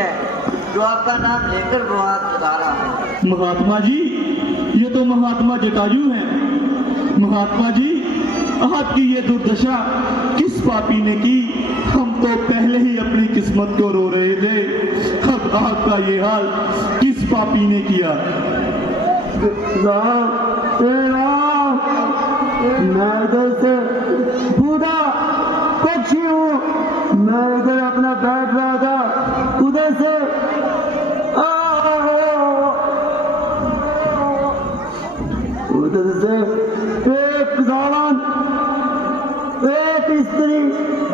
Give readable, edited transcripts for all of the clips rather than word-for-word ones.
है जो आपका नाम लेकर वो हाथ उठा रहा है। महात्मा जी, ये तो महात्मा जटायु हैं। महात्मा जी, आपकी ये दुर्दशा किस पापी ने की? हम तो पहले ही अपनी किस्मत को रो रहे थे, अब आपका ये हाल किस पापी ने किया? राम, मैं इधर से बूढ़ा पक्षी हूँ। मैं इधर अपना बैठ रहा था, उधर से एक जवान, एक स्त्री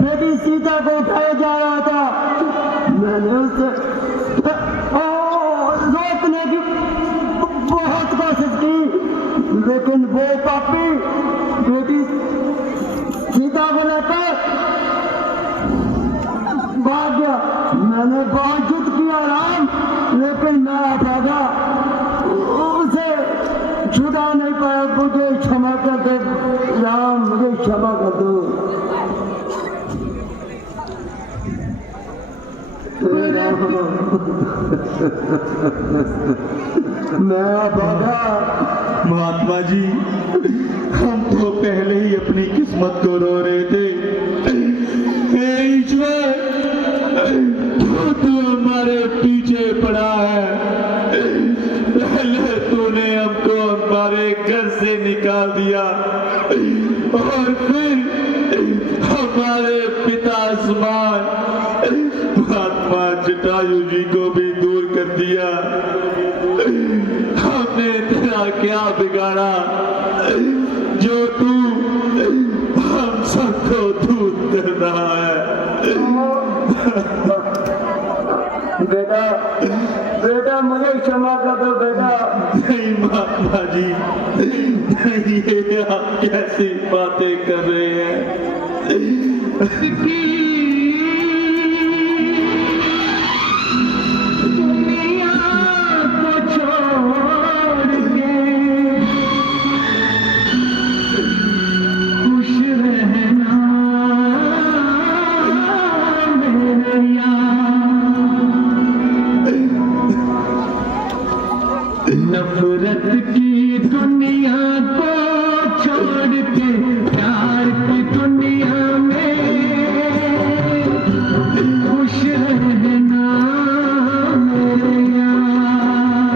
बेटी सीता को उठाया जा रहा था। मैंने उसे रोकने की बहुत कोशिश की, लेकिन वो पापी बेटी सीता को लेकर भाग गया। मैंने बहुत युद्ध किया राम, लेकिन मैं भागा, उसे छुड़ा नहीं पाया। मुझे क्षमा कर दो राम, मुझे क्षमा कर दो। मैं भागा। महात्मा जी, हम तो पहले ही अपनी किस्मत को रो रहे थे। हे ईश्वर, तू हमारे पीछे पड़ा है। पहले तूने हमको हमारे घर से निकाल दिया और फिर हमारे पिता समान महात्मा जटायु जी को भी दूर कर दिया। हमने तेरा क्या बिगाड़ा जो तू हम सबको दूर कर रहा है? बेटा, बेटा मुझे क्षमा कर दो बेटा। नहीं महात्मा जी, ये आप कैसी बातें कर रहे हैं? नफरत की दुनिया को छोड़ के प्यार की दुनिया में खुश रहना मेरे यार।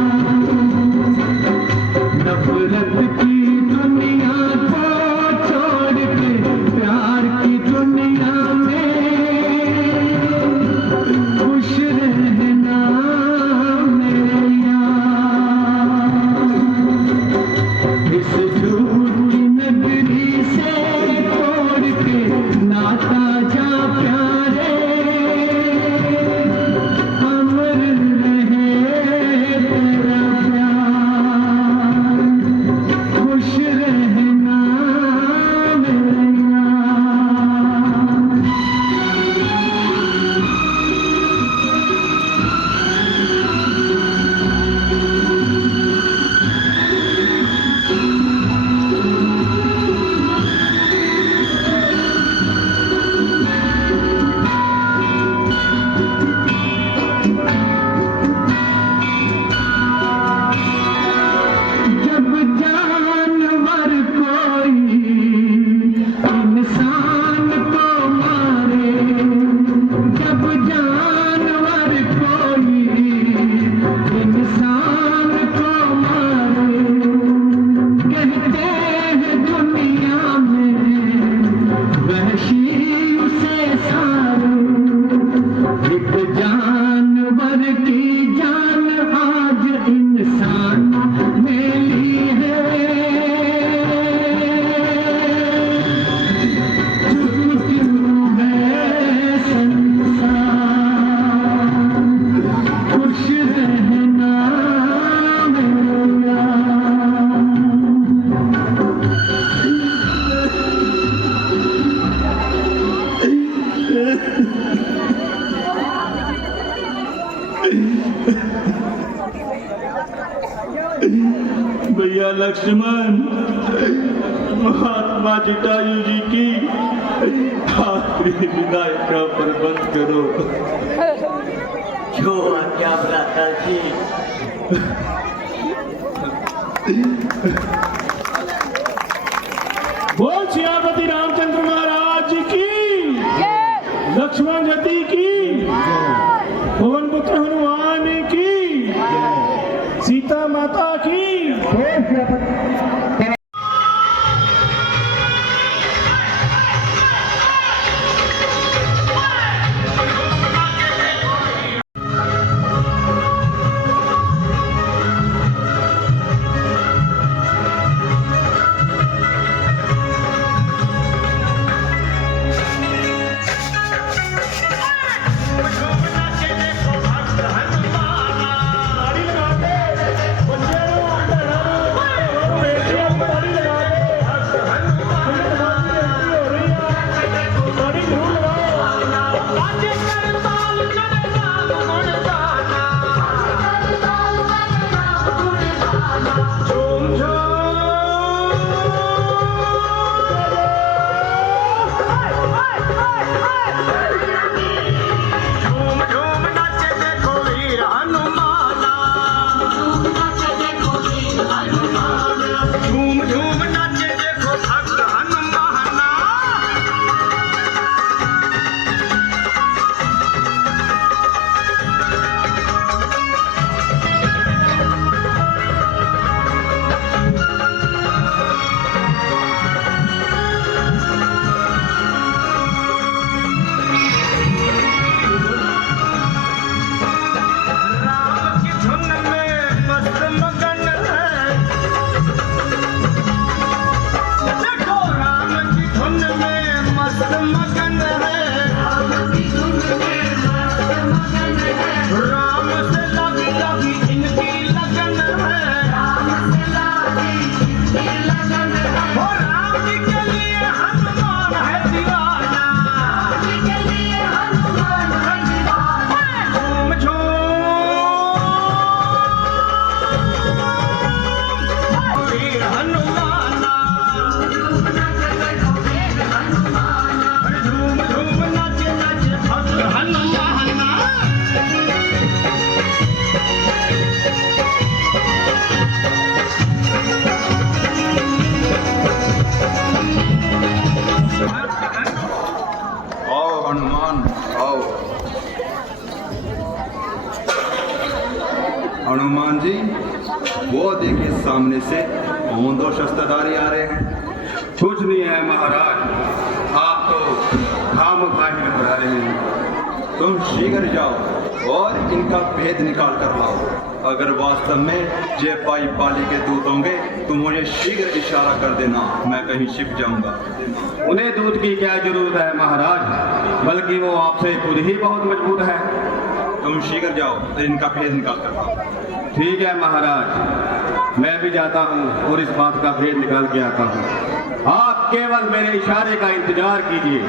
नफरत की दुनिया को छोड़ के प्यार की दुनिया में खुश रहना मेरे यार। इस झूठी नगरी से तोड़ के नाता जा प्यारे, अमर रहे तेरा प्यार, खुश रहना मेरे यार। जब जानवर कोई इंसान को मारे, जब जानवर कोई इंसान को मारे, कहते हैं दुनिया में वहशी उसे सारे। एक जानवर की जान आज इंसान ने ली है। क्यों है संसार, खुश रहना मेरा भैया लक्ष्मण, महात्मा जटायु जी की आखिरी विदाई का प्रबंध करो। जो आज्ञा भ्राता जी। बोल सियापति रामचंद्र महाराज की, लक्ष्मण जति की, पवन पुत्र हनुमान की, सीता माता की। हनुमान जी, वो देखिए सामने से कौन दो शस्त्रधारी आ रहे हैं। कुछ नहीं है महाराज, आप तो खामखाही घबरा रहे हैं। तुम शीघ्र जाओ और इनका भेद निकाल कर लाओ। अगर वास्तव में ये पाई पाली के दूत होंगे तो मुझे शीघ्र इशारा कर देना, मैं कहीं छिप जाऊंगा। उन्हें दूत की क्या जरूरत है महाराज, बल्कि वो आपसे खुद ही बहुत मजबूत है। तुम शीघ्र जाओ और इनका भेद निकाल कर लाओ। ठीक है महाराज, मैं भी जाता हूँ और इस बात का भेद निकाल के आता हूँ। आप केवल मेरे इशारे का इंतजार कीजिए।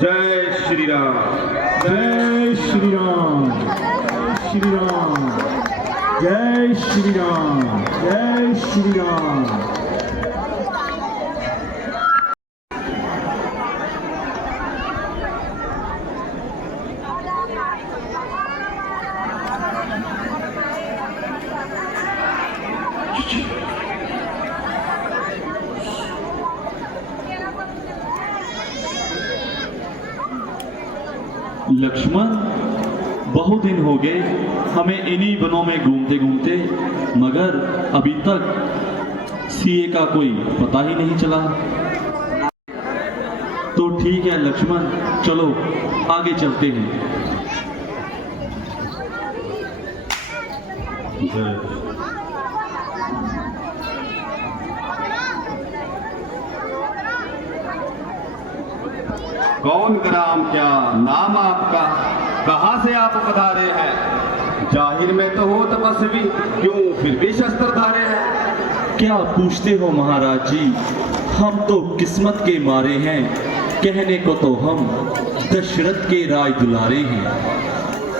जय श्री राम। जय श्री राम, श्री राम, जय श्री राम, जय श्री राम। लक्ष्मण, बहुत दिन हो गए हमें इन्हीं वनों में घूमते घूमते, मगर अभी तक सीए का कोई पता ही नहीं चला। तो ठीक है लक्ष्मण, चलो आगे चलते हैं। कौन ग्राम, क्या नाम आपका, कहाँ से आप पधारे हैं? जाहिर में तो हो तपस्वी, क्यों फिर भी शस्त्रधारे हैं? क्या पूछते हो महाराज जी, हम तो किस्मत के मारे हैं, कहने को तो हम दशरथ के राज दुलारे हैं।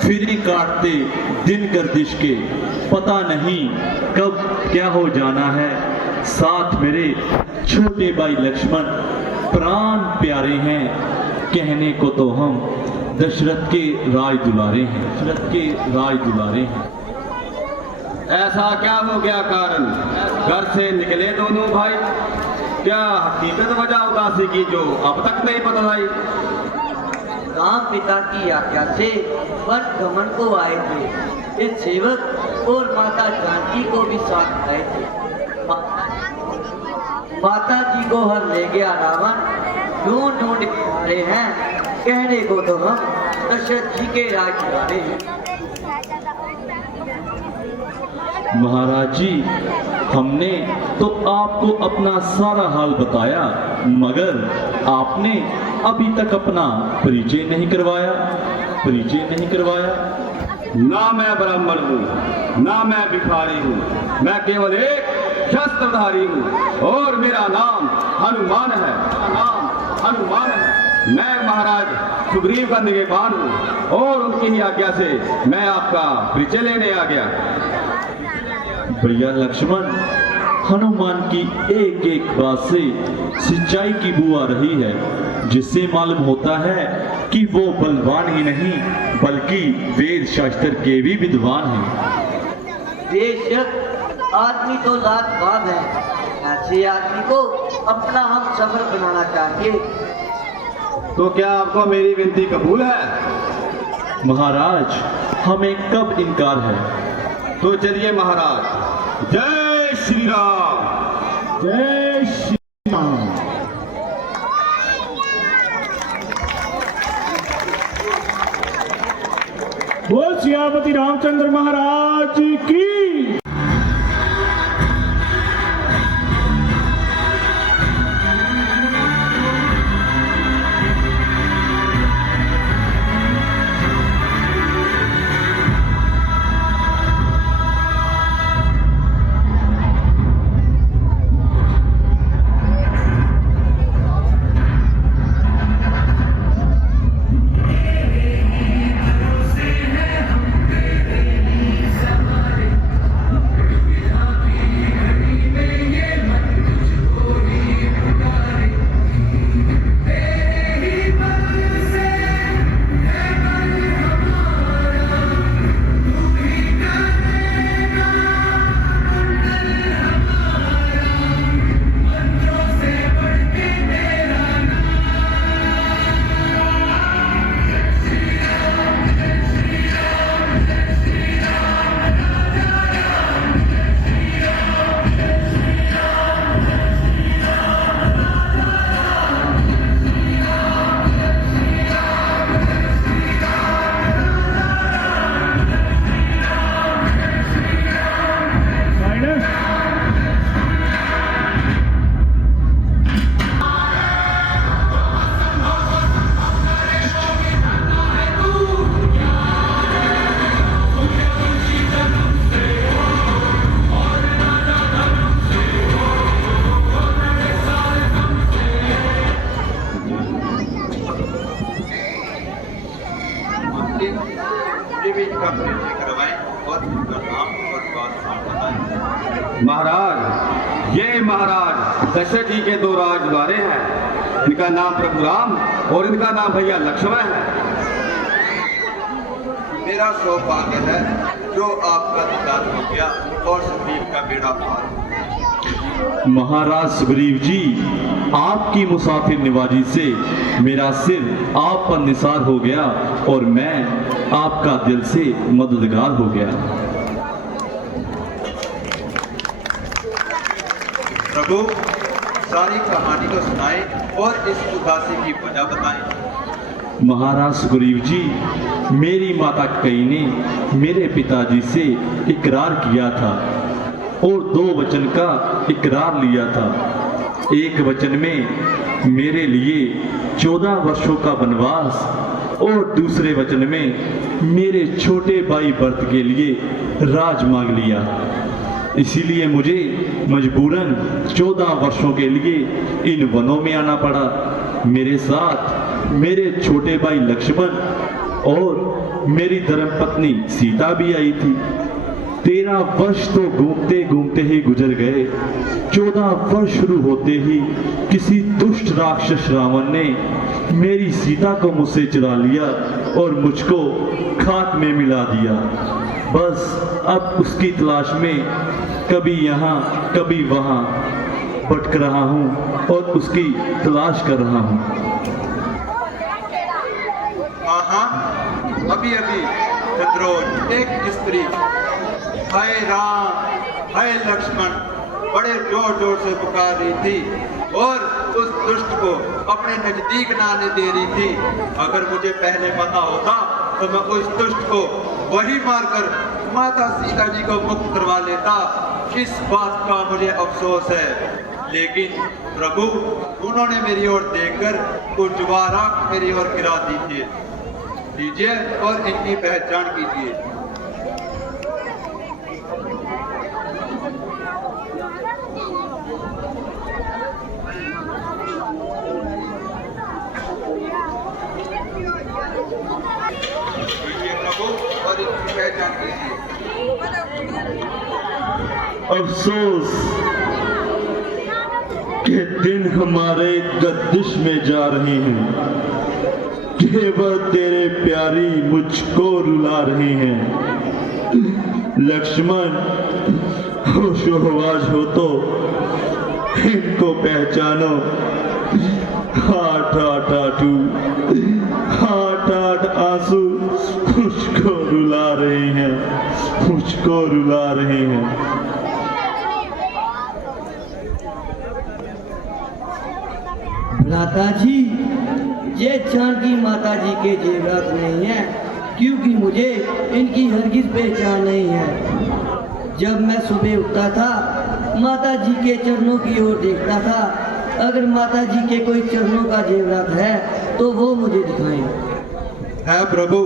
फिर काटते दिन गर्दिश के, पता नहीं कब क्या हो जाना है। साथ मेरे छोटे भाई लक्ष्मण प्राण प्यारे हैं, कहने को तो हम दशरथ के राज दुलारे हैं, दशरथ के राज दुलारे हैं। ऐसा क्या हो गया कारण? घर से निकले दोनों भाई, क्या हकीकत वजह उदासी की जो अब तक नहीं बतलाई? राम पिता की आज्ञा से वन गमन को आए थे। इस सेवक और माता जानकी को भी साथ आए थे। माता जी को हर ले गया रावण, ढूंढ ढूंढ रहे हैं। कहने को तो हम दशरथ जी के राज दुलारे हैं। महाराज जी, हमने तो आपको अपना सारा हाल बताया, मगर आपने अभी तक अपना परिचय नहीं करवाया, परिचय नहीं करवाया। ना मैं ब्राह्मण हूँ, ना मैं भिखारी हूँ, मैं केवल एक शस्त्रधारी हूँ और मेरा नाम हनुमान है, मेरा नाम हनुमान है। मैं महाराज सुग्रीव का निगहबान हूँ और उनकी ही आज्ञा से मैं आपका परिचय लेने आ गया। भैया लक्ष्मण, हनुमान की एक एक बात से सच्चाई की बू आ रही है, जिससे मालूम होता है कि वो बलवान ही नहीं बल्कि वेद शास्त्र के भी विद्वान हैं। बेशक आदमी तो लाजवाब है, ऐसे आदमी को अपना हम सफर बनाना चाहिए। तो क्या आपको मेरी विनती कबूल है? महाराज, हमें कब इनकार है। तो चलिए महाराज। जय श्री राम। जय श्री राम। बोल सियापति रामचंद्र महाराज की। महाराज, ये महाराज दशरथ जी के दो राजदुलारे हैं। इनका नाम प्रभु राम और इनका नाम भैया लक्ष्मण है। मेरा सौभाग्य है जो आपका दीदार हो गया और सुग्रीव का बेड़ा पार। महाराज सुग्रीव जी, आपकी मुसाफिर निवाजी से मेरा सिर आप पर निसार हो गया और मैं आपका दिल से मददगार हो गया। प्रभु, सारी कहानी को सुनाए और इस उदासी की वजह बताएं। महाराज सुग्रीव जी, मेरी माता कई ने मेरे पिताजी से इकरार किया था और 2 वचन का इकरार लिया था। एक वचन में मेरे लिए 14 वर्षों का वनवास और दूसरे वचन में मेरे छोटे भाई भरत के लिए राज मांग लिया। इसीलिए मुझे मजबूरन 14 वर्षों के लिए इन वनों में आना पड़ा। मेरे साथ मेरे छोटे भाई लक्ष्मण और मेरी धर्मपत्नी सीता भी आई थी। 13 वर्ष तो घूमते घूमते ही गुजर गए। 14 वर्ष शुरू होते ही किसी दुष्ट राक्षस रावण ने मेरी सीता को मुझसे चुरा लिया और मुझको खाक में मिला दिया। बस अब उसकी तलाश में कभी यहाँ कभी वहाँ भटक रहा हूँ और उसकी तलाश कर रहा हूँ। अभी अभी चंद्रोज एक स्त्री हाय राम हाय लक्ष्मण बड़े जोर जोर से पुकार रही थी और उस दुष्ट को अपने नजदीक न आने दे रही थी। अगर मुझे पहले पता होता तो मैं उस दुष्ट को वही मारकर माता सीता जी को मुक्त करवा लेता। इस बात का मुझे अफसोस है, लेकिन प्रभु उन्होंने मेरी ओर देखकर कुछ वारा मेरी ओर गिरा दीजिए और इनकी पहचान कीजिए। प्रभु और इनकी पहचान कीजिए। अफसोस के दिन हमारे गर्दिश में जा रहे हैं, केवल तेरे प्यारी मुझको रुला रहे हैं। लक्ष्मण होशो हवास हो तो इनको पहचानो। हाट हाट आटू हाट हाट आंसू मुझको रुला रहे हैं, मुझको रुला रहे हैं। भ्राता जी, ये जानकी माता जी के जेवरात नहीं है, क्योंकि मुझे इनकी हरगिज पहचान नहीं है। जब मैं सुबह उठता था माता जी के चरणों की ओर देखता था। अगर माता जी के कोई चरणों का जेवरात है तो वो मुझे दिखाएं। है प्रभु।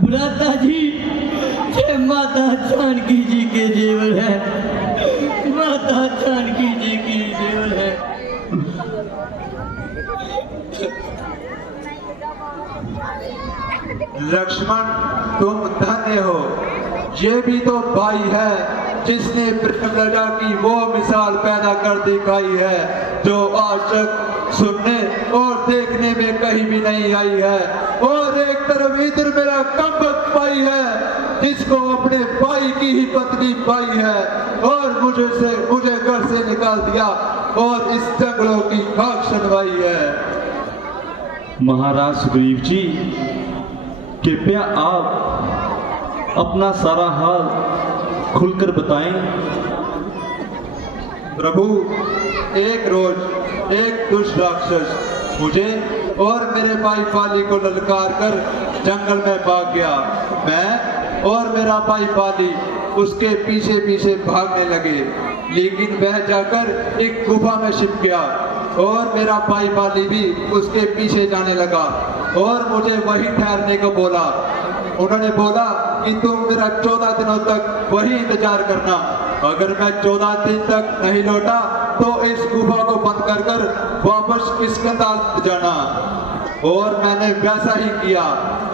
भ्राता जी, ये माता जानकी जी के जेवर है, माता जानकी जी की जेवर है। लक्ष्मण तुम धन्य हो, ये भी तो भाई है जिसने प्रेमलता की वो मिसाल पैदा कर दिखाई है जो आज तक सुनने और देखने में कहीं भी नहीं आई है। और एक तरफ इधर मेरा कमबख्त भाई है जिसको अपने भाई की ही पत्नी पाई है और मुझे घर से निकाल दिया और इस जंगलों की खाक सुनवाई है। महाराज सुग्रीव जी, कृपया आप अपना सारा हाल खुलकर बताएं। प्रभु, एक रोज एक दुष्ट राक्षस मुझे और मेरे भाई पाली को ललकार कर जंगल में भाग गया। मैं और मेरा भाई पाली उसके पीछे पीछे भागने लगे, लेकिन वह जाकर एक गुफा में छिप गया और मेरा भाई पाली भी उसके पीछे जाने लगा और मुझे वही ठहरने को बोला। उन्होंने बोला कि तुम मेरा 14 दिनों तक वही इंतजार करना। अगर मैं 14 दिन तक नहीं लौटा तो इस गुफा को बंद कर कर वापस किष्किंधा जाना। और मैंने वैसा ही किया।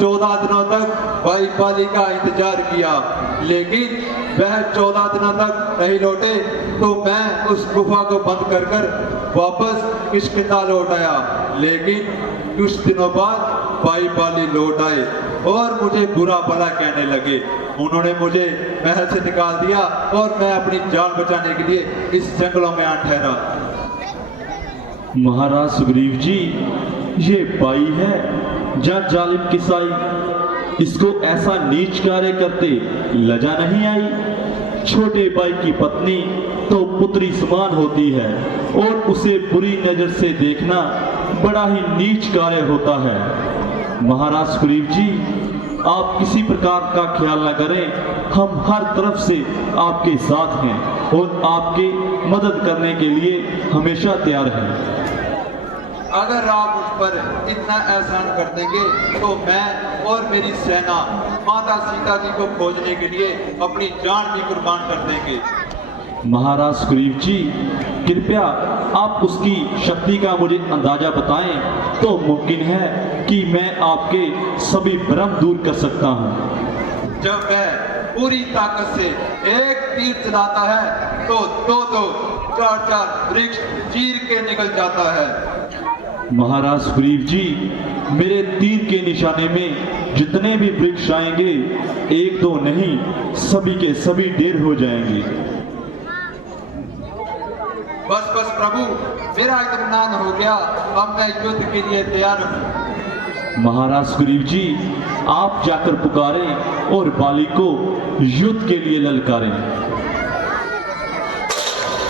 14 दिनों तक भाई पाली का इंतजार किया, लेकिन वह 14 दिनों तक नहीं लौटे तो मैं उस गुफा को बंद कर कर वापस किष्किंधा लौट आया। लेकिन कुछ दिनों बाद भाई पाली लौट आए और मुझे बुरा भला कहने लगे। उन्होंने मुझे महल से निकाल दिया और मैं अपनी जान बचाने के लिए इस जंगलों में आ ठहरा। महाराज सुग्रीव जी, ये भाई है जहाँ जालिम किसाई इसको ऐसा नीच कार्य करते लजा नहीं आई। छोटे भाई की पत्नी तो पुत्री समान होती है और उसे बुरी नजर से देखना बड़ा ही नीच कार्य होता है। महाराज सुग्रीव जी, आप किसी प्रकार का ख्याल न करें, हम हर तरफ से आपके साथ हैं और आपकी मदद करने के लिए हमेशा तैयार हैं। अगर आप मुझ पर इतना एहसान कर देंगे तो मैं और मेरी सेना माता सीता जी को खोजने के लिए अपनी जान भी कुर्बान कर देंगे। महाराज सुग्रीव जी, कृपया आप उसकी शक्ति का मुझे अंदाजा बताएं तो मुमकिन है कि मैं आपके सभी भ्रम दूर कर सकता हूं। जब वह पूरी ताकत से एक तीर चलाता है तो दो दो चार चार वृक्ष चीर के निकल जाता है। महाराज सुग्रीव जी, मेरे तीर के निशाने में जितने भी वृक्ष आएंगे, एक दो नहीं, सभी के सभी ढेर हो जाएंगे। बस बस प्रभु, मेरा इत्मीनान हो गया, अब मैं युद्ध के लिए तैयार हूँ। महाराज सुग्रीव जी, आप जाकर पुकारें और बाली को युद्ध के लिए ललकारें।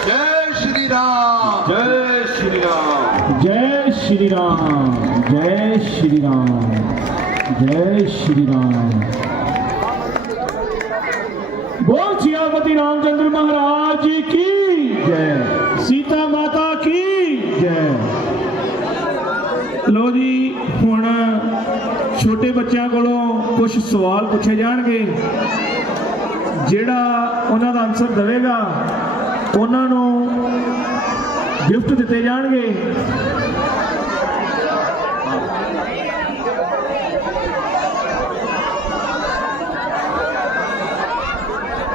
जय श्री राम। जय श्री राम। जय श्री राम। जय श्री राम। जय श्री राम। बोल सियापति रामचंद्र महाराज जी की जय। सीता माता की जय। लो जी, हुण छोटे बच्चों कोलों कुछ सवाल पूछे जाएंगे, जेड़ा उन्हां दा आंसर देवेगा उन्हां नूं गिफ्ट दिते जाएंगे।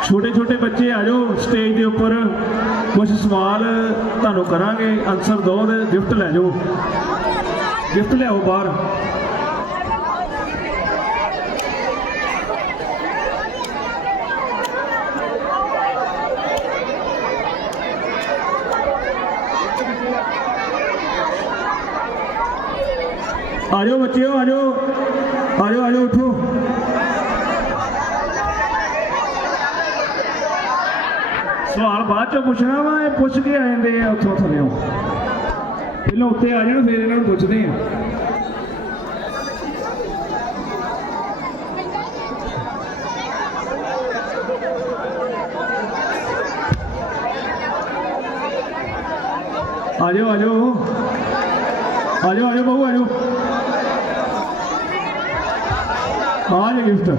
छोटे छोटे बच्चे आ जाओ स्टेज के उपर, कुछ सवाल तुहानूं करांगे, आंसर दो ते गिफ्ट लै जाओ। गिफ्ट लियाओ बाहर। आ जाओ बच्चे, आ जाओ, आ जाओ, आ जाओ, उठो। सवाल बाद चो पूछना वा, पुछ के आ जाते हैं उतों थल्लों। पहले उत्ते आ जाए, फिर इन्होंने पूछते हैं। आ जाओ, आ जाओ, आ जाओ, आ जाओ बहू, आ जाओ। आ जाओ गिफ्ट।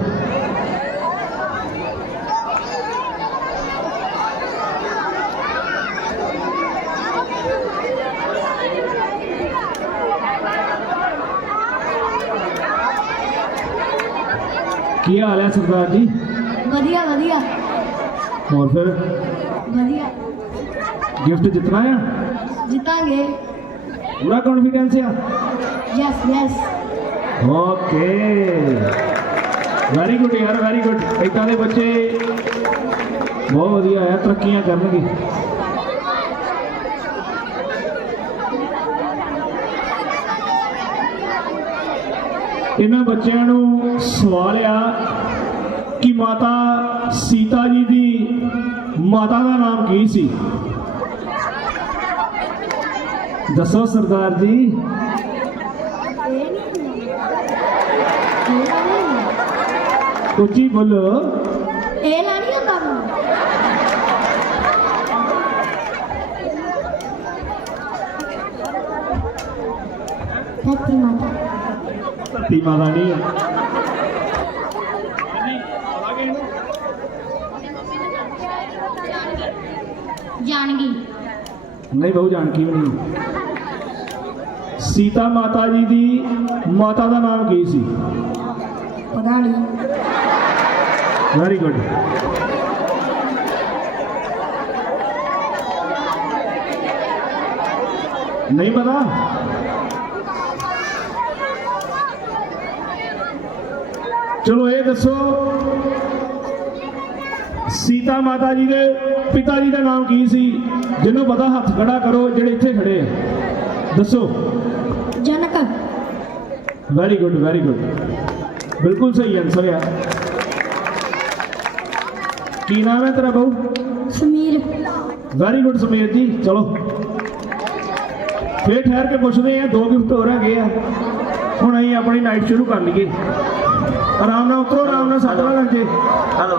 क्या हाल है सरदार जी? बढ़िया बढ़िया और फिर बढ़िया। गिफ्ट जितना है, जीतांगे। पूरा कॉन्फिडेंस है? Yes yes. Okay, very good यार, वेरी गुड। इदां दे बच्चे बहुत वधिया है, तरक्कियां करनगे। इन्हां बच्चों नूं सवाल आ कि माता सीता जी दी माता का नाम की सी? दसो सरदार जी। उच्ची बोलो। ए लानी होता धरती माता। धरती माता नहीं है। जानगी। नहीं बहु जानकी भी नहीं। सीता माता जी दी माता का नाम की सी? पता नहीं। Very good. नहीं पता? चलो ये दसो, सीता माता जी के पिता जी का नाम की सी? जिन्हों पता हाथ खड़ा करो, जेडे इत्थे खड़े हैं, दसो। जनक। वेरी गुड, वेरी गुड, बिल्कुल सही आंसर है। की नाम है तेरा बहू? समीर। वेरी गुड समीर जी। चलो फिर ठहर के पूछते हैं, 2 गिफ्ट हो रहे हैं। हुण असीं अपनी नाइट शुरू कर लीए। आराम नाल उतरो, आराम नाल सट ना लग जाए। Hello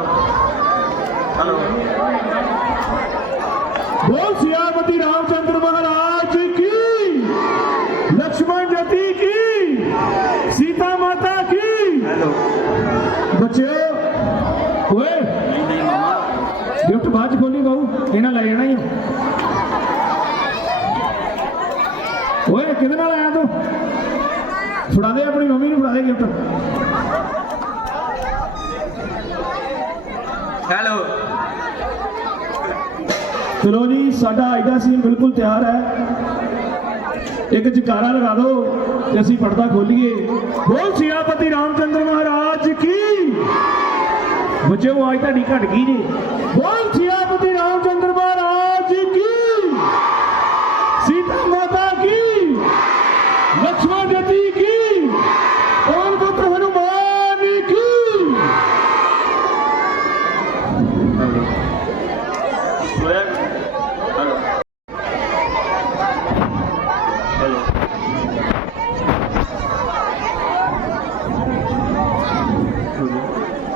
hello. बोल सियापति रामचंद्र महाराज की, लक्ष्मण जति की, सीता माता की। हेलो बच्चे ओए, गिफ्ट बाद खोली बहू, इन्हें ओए किधर नाल आया तू फड़ा दे अपनी मम्मी ने फड़ा दे गिफ्ट हेलो चलो जी साडा आइडा सीन बिल्कुल तैयार है एक जकारा लगा दो ते असीं पर्दा खोलिए बोल सियापति रामचंद्र महाराज की बच्चे वो आज ताड़ी घट गई जी बोल सियापति रामचंद्र महाराज की सीता माता की लक्ष्मण जी की पवन पुत्र हनुमान की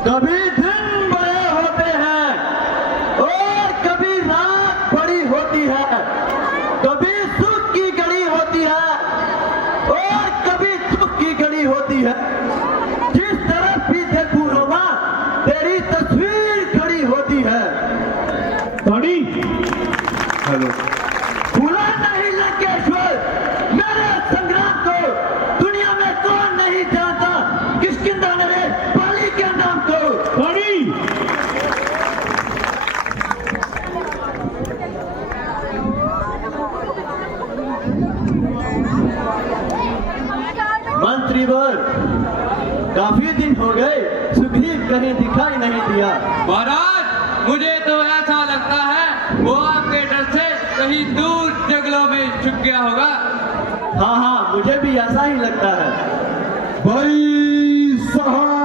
कभी दिन बड़े होते हैं और कभी रात बड़ी होती है, कभी सुख की घड़ी होती है और कभी दुख की घड़ी होती है। जिस तरफ भी देखूं रोमा तेरी तस्वीर खड़ी होती है। ताड़ी हेलो भूला नहीं लंकेश्वर मेरे संग्राम को, दुनिया में कौन नहीं जानता किष्किंधा मेरे पाली के नाम को। ताड़ी मंत्रीवर काफी दिन हो गए, सुग्रीव कहीं दिखाई नहीं दिया। महाराज मुझे तो ऐसा लगता है वो आपके डर से कहीं दूर जंगलों में छुप गया होगा। हाँ हाँ मुझे भी ऐसा ही लगता है। भाई साहब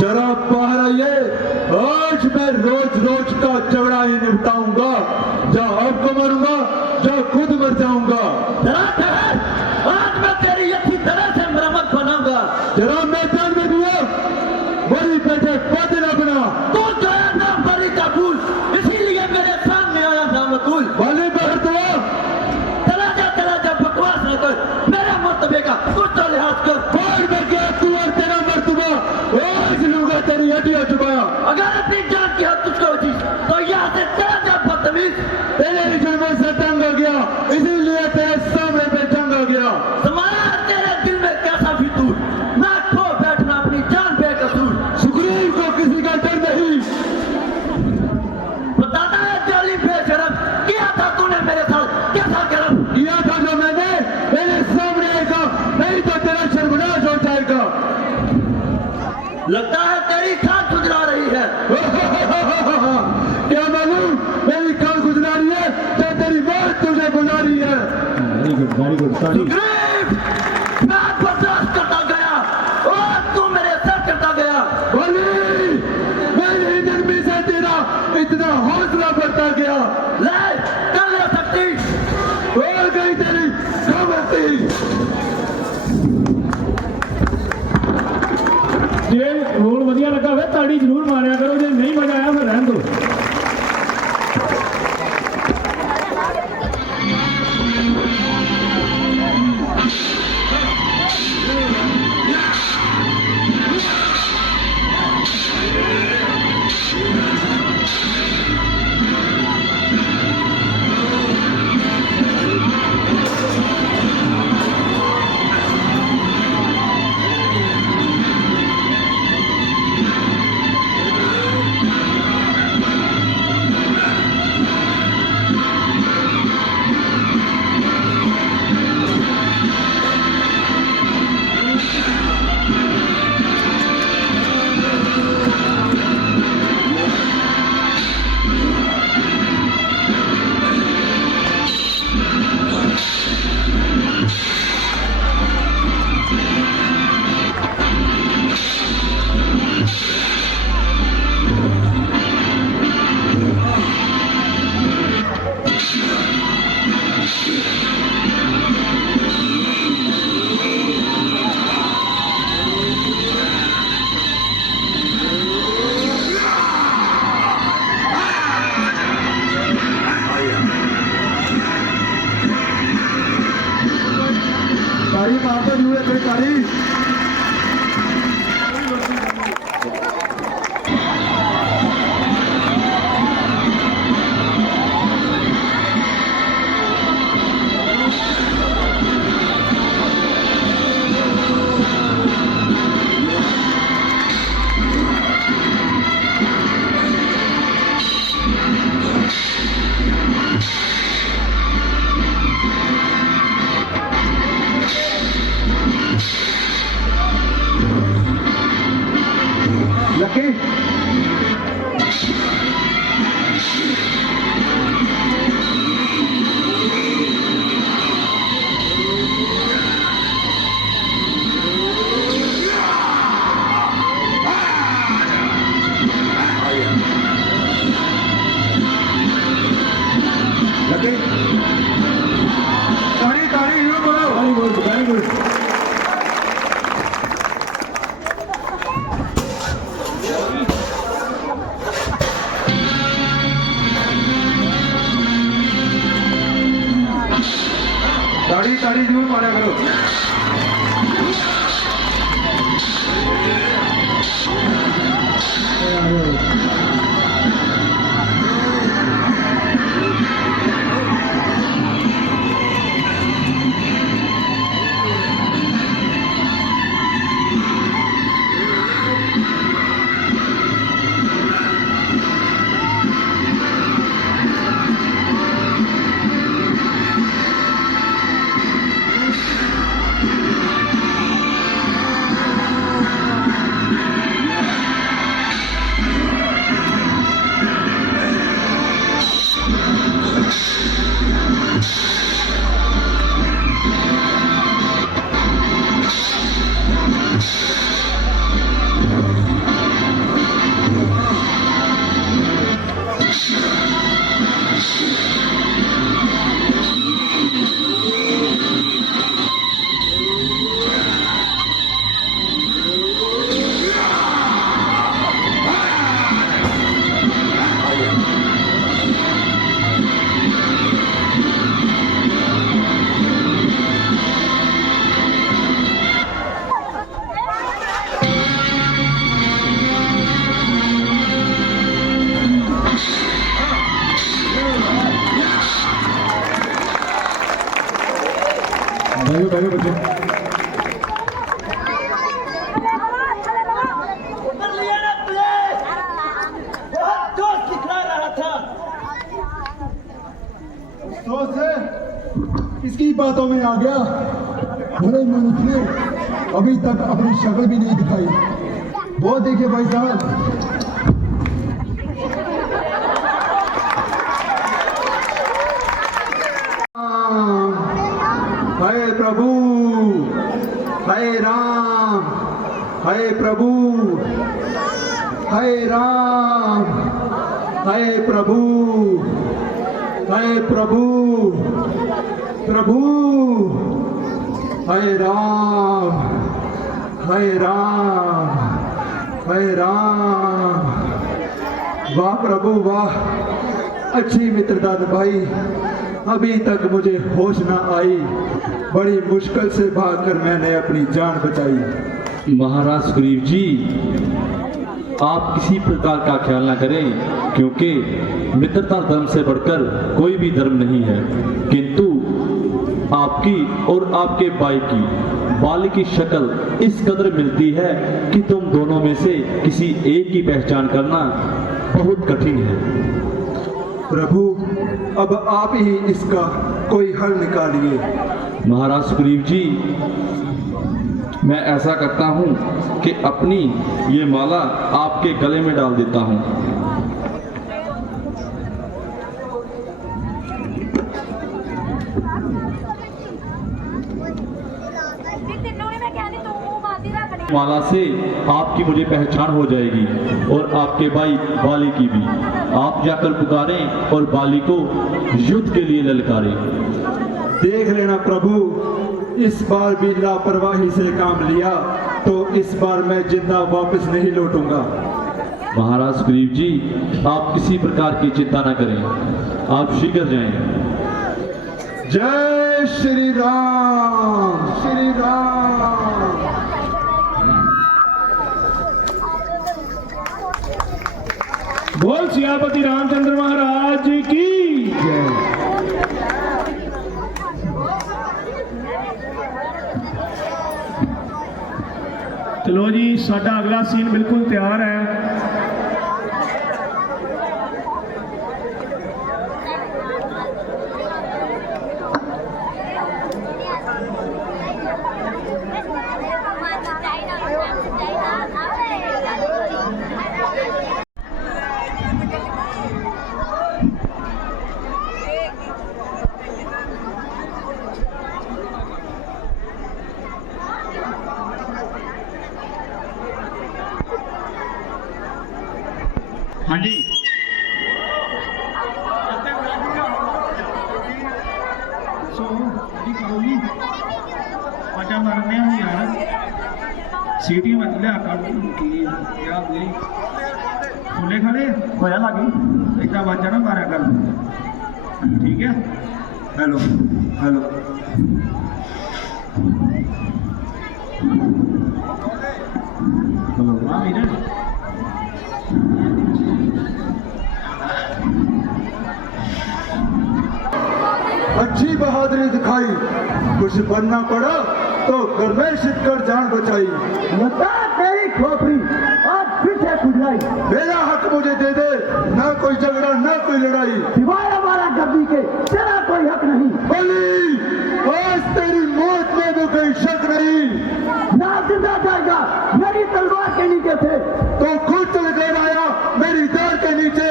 जरा बाहर आइए। आज मैं रोज रोज का झगड़ा ही निपटाऊंगा, या आपको मरूंगा या खुद मर जाऊंगा। जरा ठहर, आज मैं तेरी अच्छी तरह से मरम्मत बनाऊंगा। जरा मैदान में दिया बड़ी बेटे पद न बना। तू जो है नाम बरी का फूल, इसीलिए मेरे सामने आया नामकुल। वाले बाहर तो चला जा बकवास न कर, मेरे मर्तबे का कुछ तो लिहाज कर। बाहर में गया तू और तेरा मर्तबा आज लूंगा तेरी हड्डियां चुबाया। अगर अपनी जान की हद तुझको होती तो यहाँ से चला जा बदतमीज। तेरे जुर्मों से तंग आ गया, इसीलिए तेरे सामने पे तंग आ गया। तुम्हारा तेरे दिल में कैसा फितूर, ना खो बैठना अपनी जान बेकसूर। सुग्रीव को किसी का डर नहीं। बताता है जाली बेशरम, किया था तूने मेरे साथ कैसा करम। किया था जो मैंने, मेरे सामने आएगा नहीं तो तेरा सर्वनाश हो जाएगा। लगता है तेरी खान गुजरा रही है। क्या मालूम मेरी खाल गुजरारी है या तेरी मौत तुझे गुजारी है। वेरी गुड ताड़ी सुग्रीव, मैं बर्दाश्त करता गया और तू मेरे सर करता गया। बोली मेरी जन्मी से तेरा इतना हौसला बढ़ता गया। ले कर ले सकती। और गई तेरी खबरती। जे रोल वधिया लगा हुआ ताड़ी जरूर मारिया करो, जे नहीं मजा आया फिर रहन दो। बैठो बच्चों। ऊपर लिया ना प्लेट, बहुत जोश दिखा रहा था। अफसोस है इसकी बातों में आ गया। बड़े मनुष्य ने अभी तक अपनी शक्ल भी नहीं दिखाई। वो देखिए भाई साहब, हे प्रभु, हे राम, हे प्रभु, हे राम, हे प्रभु, हे प्रभु, प्रभु, हे राम, हे राम, हे राम। वाह प्रभु वाह, अच्छी मित्रता भाई। अभी तक मुझे होश ना आई, बड़ी मुश्किल से भागकर मैंने अपनी जान बचाई। महाराज सुग्रीव जी, आप किसी प्रकार का ख्याल ना करें, क्योंकि मित्रता धर्म से बढ़कर कोई भी धर्म नहीं है। किंतु आपकी और आपके भाई की बाली की शक्ल इस कदर मिलती है कि तुम दोनों में से किसी एक की पहचान करना बहुत कठिन है। प्रभु, अब आप ही इसका कोई हल निकालिए। महाराज सुग्रीव जी, मैं ऐसा करता हूं कि अपनी ये माला आपके गले में डाल देता हूं। माला से आपकी मुझे पहचान हो जाएगी और आपके भाई बाली की भी। आप जाकर पुकारें और बाली को युद्ध के लिए ललकारें। देख लेना प्रभु, इस बार भी लापरवाही से काम लिया तो इस बार मैं जिंदा वापस नहीं लौटूंगा। महाराज सुग्रीव जी, आप किसी प्रकार की चिंता न करें, आप शीघ्र जाएं। जय श्री राम, श्री राम। बोल सियापति रामचंद्र महाराज की जय। चलो जी, साडा अगला सीन बिल्कुल तैयार है। हाँ जी, मजा मारने हैं यार, सीटी मत ले यार, खुले खड़े होया लगी एक बच्चा ना मारा कर, ठीक है। हेलो हेलो, हेलो हाँ मीरा, अच्छी बहादुरी दिखाई, कुछ बनना पड़ा तो गर्मेश कर जान बचाई। बता तेरी खोपड़ी आज फिर से खुजलाई। मेरा हक मुझे दे दे, ना कोई झगड़ा ना कोई लड़ाई। सिवाय हमारा गद्दी के तेरा कोई हक नहीं। बली, आज तेरी मौत में भी कोई शक नहीं। ना जिंदा जाएगा मेरी तलवार के नीचे से। तो खुद चल कर आया मेरी दार के नीचे।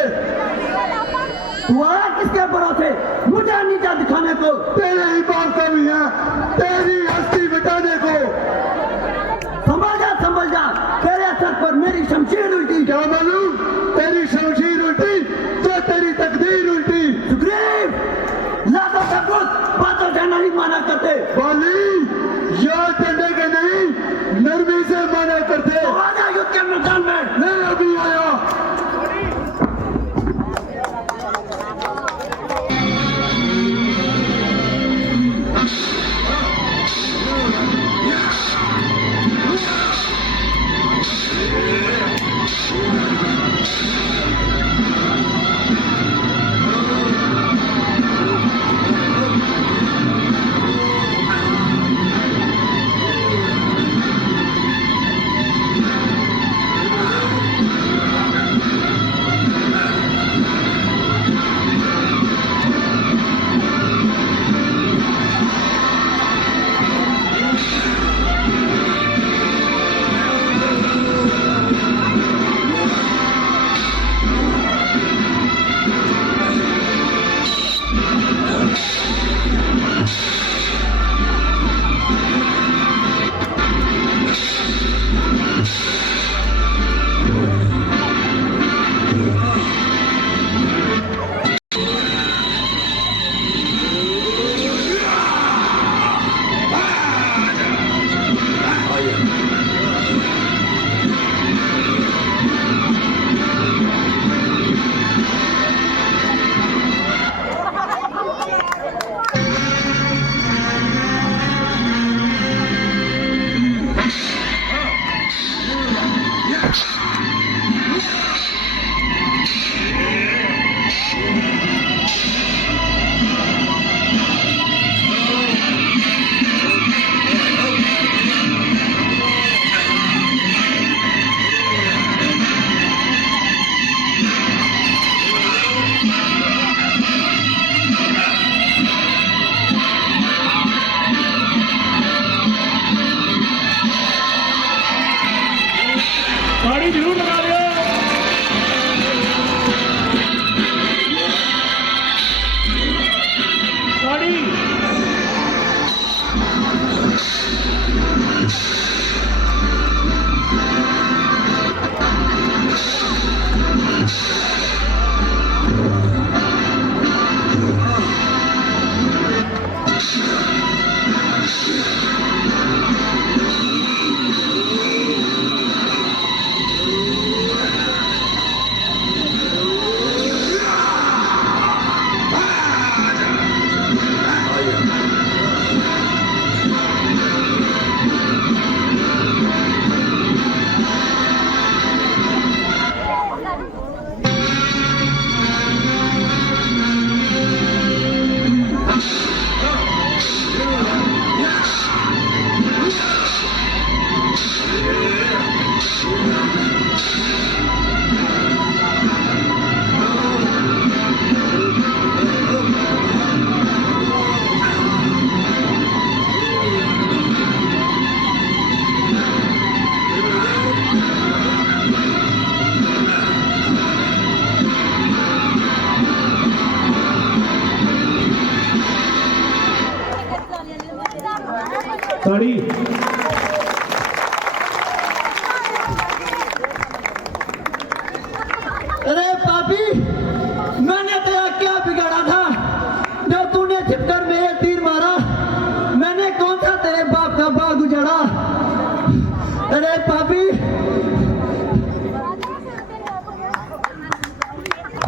तू आया किसके भरोसे मुझे नीचा दिखाने को? तेरे ही बाप का भी है, तेरी हस्ती मिटाने को। समझ जा तेरे सर पर मेरी शमशीर उल्टी। क्या मालूम तेरी शमशीर उल्टी तो तेरी तकदीर उल्टी। सुग्रीव, लातों का पुत बातों से नहीं माना करते। बाली, याद करने के नहीं नरमी से माना करते। तो आजा युद्ध के मैदान में। मैं अभी आया।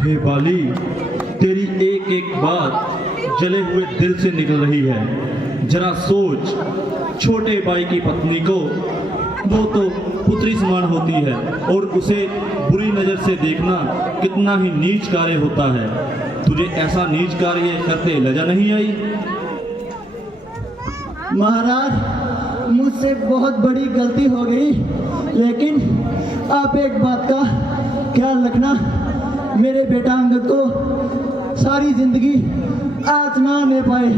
हे बाली, तेरी एक एक बात जले हुए दिल से निकल रही है। जरा सोच, छोटे भाई की पत्नी को, वो तो पुत्री समान होती है, और उसे बुरी नजर से देखना कितना ही नीच कार्य होता है। तुझे ऐसा नीच कार्य करते लज्जा नहीं आई? महाराज, मुझसे बहुत बड़ी गलती हो गई, लेकिन आप एक बात का ख्याल रखना, मेरे बेटा अंगद को सारी जिंदगी आज ना ले पाए।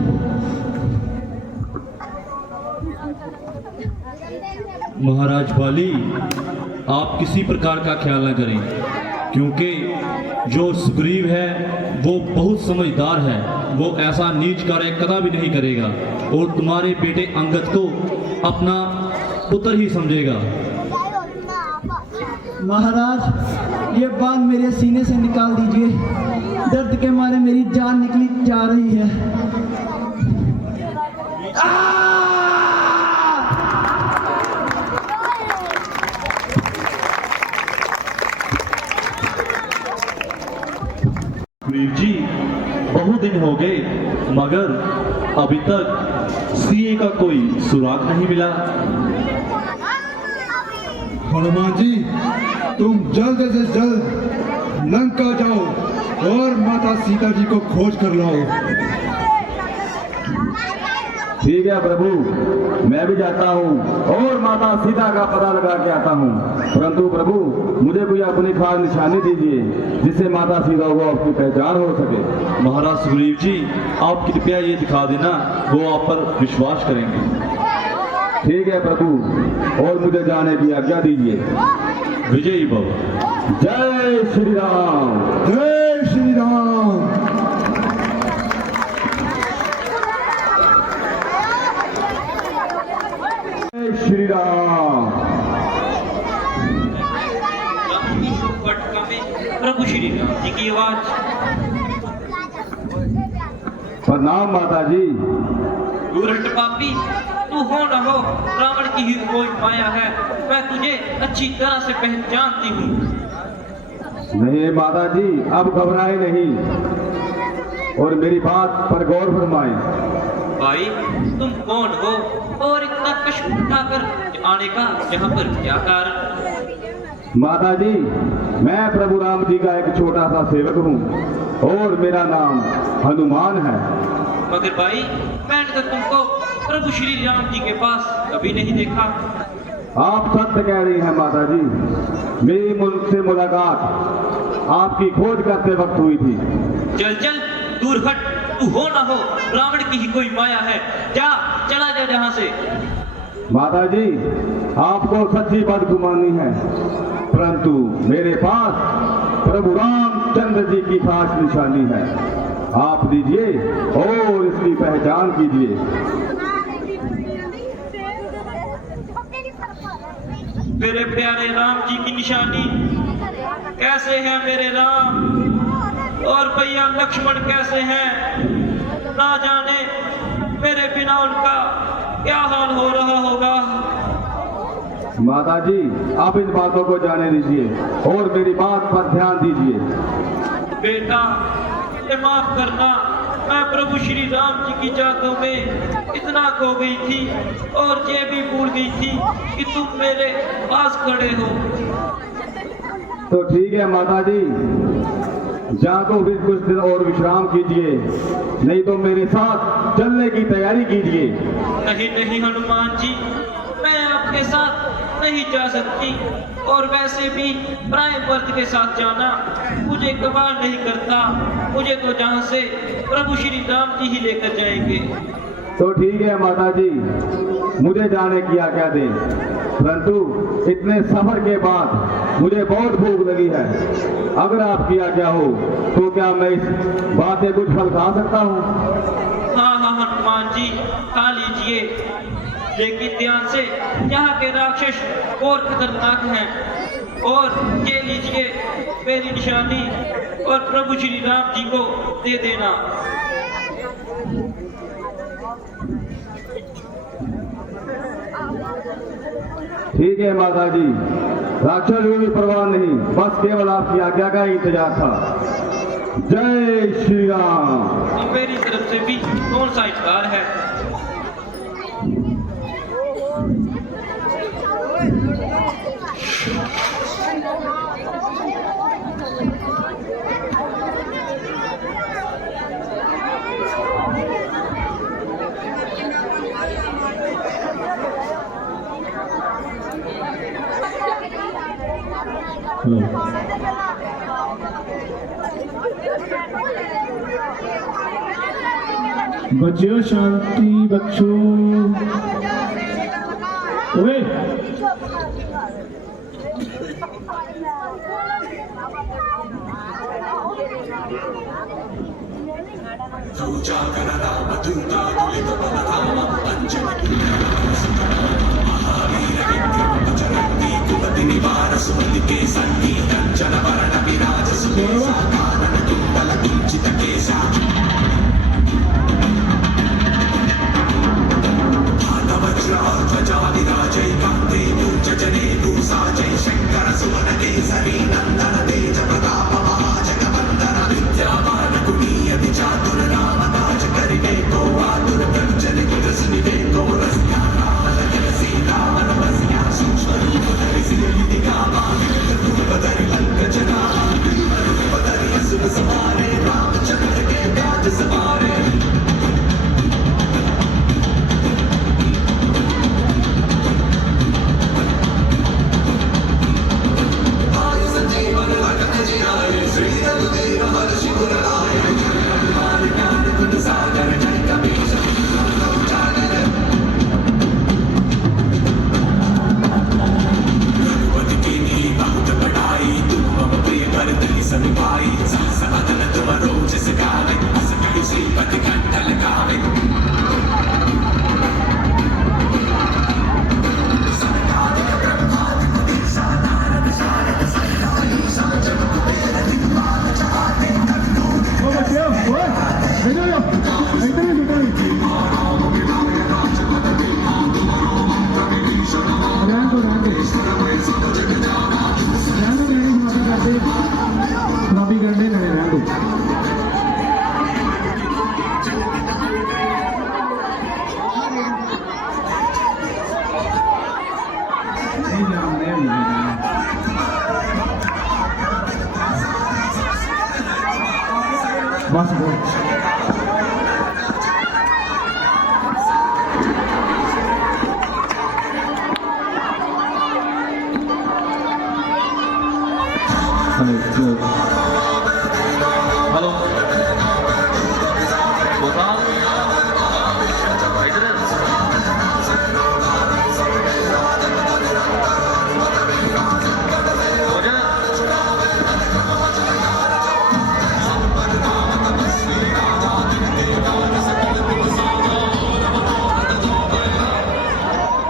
महाराज बाली, आप किसी प्रकार का ख्याल न करें, क्योंकि जो सुग्रीव है वो बहुत समझदार है। वो ऐसा नीच कार्य कदा भी नहीं करेगा और तुम्हारे बेटे अंगद को अपना पुत्र ही समझेगा। महाराज, ये बात मेरे सीने से निकाल दीजिए, दर्द के मारे मेरी जान निकली जा रही है। सुग्रीव जी, बहुत दिन हो गए, मगर अभी तक सीए का कोई सुराग नहीं मिला। हनुमान जी, तुम जल्द से जल्द लंका जाओ और माता सीता जी को खोज कर लाओ। ठीक है प्रभु, मैं भी जाता हूँ और माता सीता का पता लगा के आता हूँ। परंतु प्रभु, मुझे कोई अपनी खास निशानी दीजिए जिससे माता सीता को आपकी पहचान हो सके। महाराज सुग्रीव जी, आप कृपया ये दिखा देना, वो आप पर विश्वास करेंगे। ठीक है प्रभु, और मुझे जाने की आज्ञा दीजिए। विजयी भव। जय श्री राम। जय श्री राम। जय श्री राम। प्रभु श्री राम जी की आवाज। प्रणाम माता जी। दुष्ट पापी, तू हो न हो, रावण की ही कोई माया है, मैं तुझे अच्छी तरह से पहचानती हूँ। नहीं माता जी, अब घबराए नहीं और मेरी बात पर गौर फरमाएं। भाई, तुम कौन हो और इतना कष्ट उठाकर आने का यहाँ पर क्या कारण? माता जी, मैं प्रभु राम जी का एक छोटा सा सेवक हूँ और मेरा नाम हनुमान है। मगर भाई, मैंने तो तुमको प्रभु श्री राम जी के पास कभी नहीं देखा। आप सत्य कह रही हैं माता जी। मेरी मुझसे मुलाकात आपकी खोज करते वक्त हुई थी। चल चल, दूर हट, तू हो ना हो, रावण की ही कोई माया है। जा, चला जा यहाँ से। माता जी, आपको सच्ची बदगुमानी है, परंतु मेरे पास प्रभु रामचंद्र जी की खास निशानी है। आप दीजिए और इसकी पहचान कीजिए। मेरे प्यारे राम जी की निशानी कैसे है मेरे राम, और भैया लक्ष्मण कैसे हैं? ना जाने मेरे बिना उनका क्या हाल हो रहा होगा। माता जी, आप इन बातों को जाने दीजिए और मेरी बात पर ध्यान दीजिए। बेटा, ये माफ करना, मैं प्रभु श्री राम जी की जातों में इतना खो गई थी और ये भी भूल गई थी कि तुम मेरे पास खड़े हो। तो ठीक है माता जी, जाको भी कुछ दिन और विश्राम कीजिए, नहीं तो मेरे साथ चलने की तैयारी कीजिए। नहीं नहीं हनुमान जी, मैं आपके साथ नहीं जा सकती, और वैसे भी पराये मर्द के साथ जाना मुझे गवार नहीं करता। मुझे तो जहाँ से प्रभु श्री राम जी ही लेकर जाएंगे। तो ठीक है माता जी, मुझे जाने की आज्ञा दें, परंतु इतने सफर के बाद मुझे बहुत भूख लगी है। अगर आपकी आज्ञा हो तो क्या मैं इस बातें कुछ फल खा सकता हूँ? हाँ हाँ हनुमान जी, खा लीजिए, लेकिन ध्यान से, यहाँ के राक्षस और खतरनाक हैं। और ये लीजिए मेरी निशानी, और प्रभु श्री राम जी को दे देना। ठीक है माता जी, राक्षस भी परवाह नहीं, बस केवल आपकी आज्ञा का इंतजार था। जय श्री राम। तो मेरी तरफ से भी कौन सा इनकार है। बच्चों शांति बख्शो। ओए बस हेलो गोपाल इधर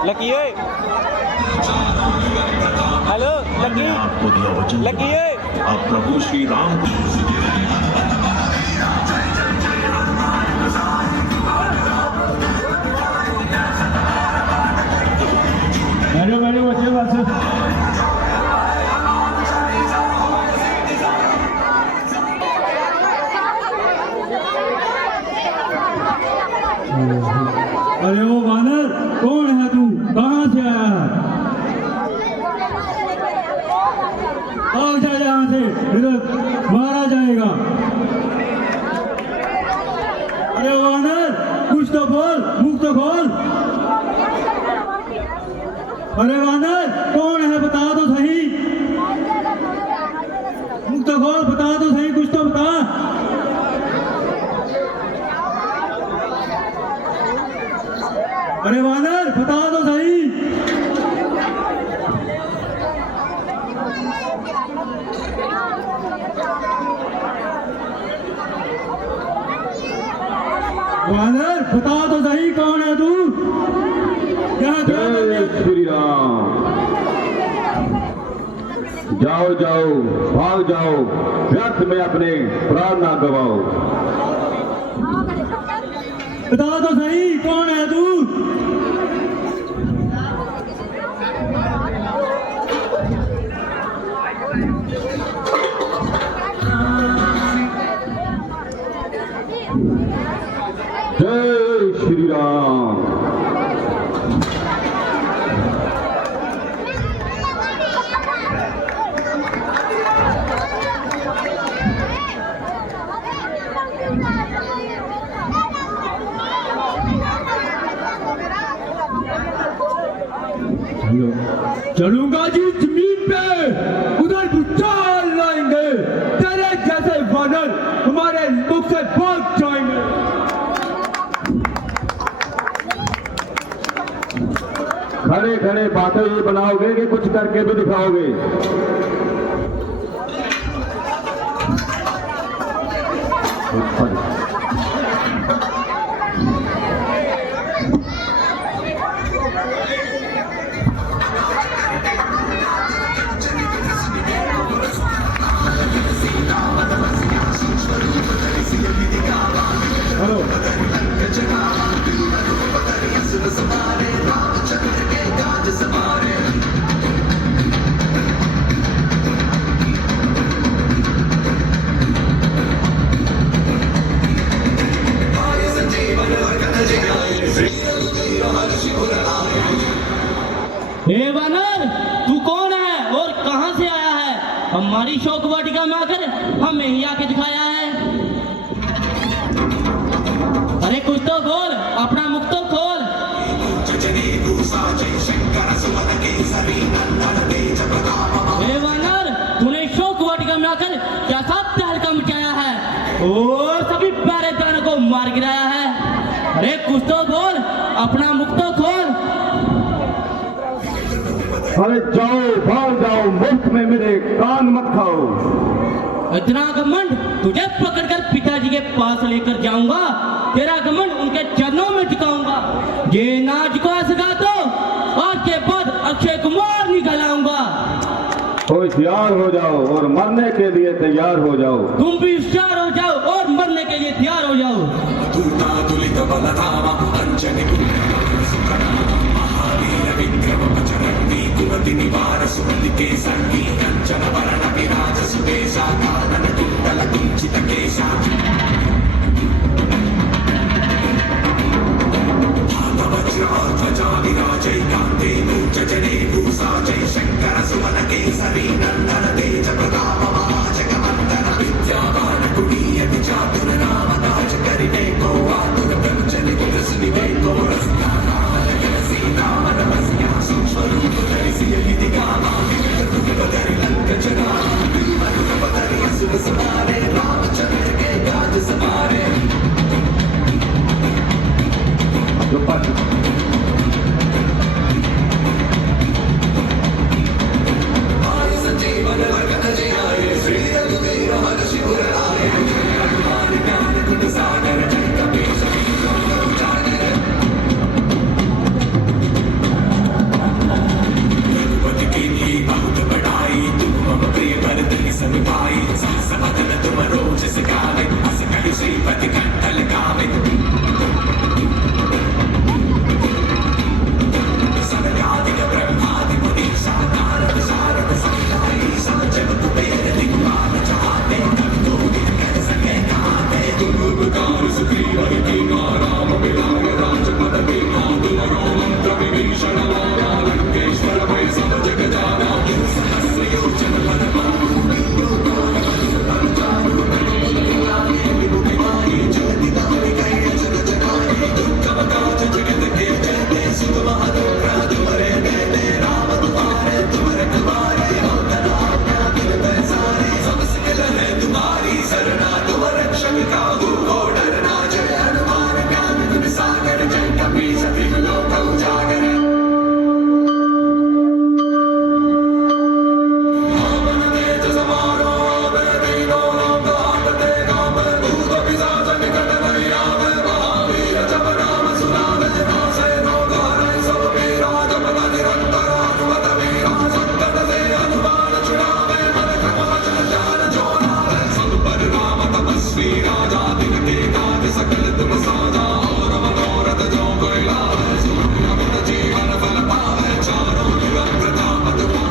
लकी हेलो लकी आपको दिया वचन लकी अब प्रभु श्री राम बैठो बच्चे बस अरे वो वानर कौन है तू, कहाँ से आया है? आओ जा यहाँ से, इधर मारा जाएगा। अरे वानर कुछ तो बोल, मुख तो खोल। अरे वानर कौन है बता तो सही, मुख तो खोल, बता तो सही, कुछ तो बता। अरे वानर बता दो सही। वानर बता दो सही, कौन है तू? जय श्री राम। जाओ जाओ भाग जाओ, व्यर्थ में अपने प्राण ना गवाओ। बता दो सही, कौन है तू? चलूंगा जी जमीन पे, उधर भूचाल लाएंगे, तेरे जैसे वानर हमारे मुख से भाग जाएंगे। खड़े खड़े बातें ये बनाओगे कि कुछ करके भी दिखाओगे? हे वानर, तू कौन है और कहां से आया है? हमारी शोक वाटिका में आकर हमें ही आके दिखाया है। अरे कुछ तो बोल, अपना मुख तो खोल। हे वानर, तूने शोक वाटिका में आकर क्या सब तहलका मचाया है और सभी पहरेदारों को मार गिराया है। अरे कुछ तो बोल, अपना मुख तो खोल। अरे जाओ, भाग जाओ, मुफ्त में मेरे कान मत खाओ। इतना घमंड, तुझे पकड़कर पिताजी के पास लेकर जाऊंगा, तेरा घमंड उनके चरणों में झुकाऊंगा। ये ना झुका सका तो आज के बाद अक्षय कुमार निकल आऊंगा। होशियार हो जाओ और मरने के लिए तैयार हो जाओ। तुम भी होशियार हो जाओ और मरने के लिए तैयार हो जाओ।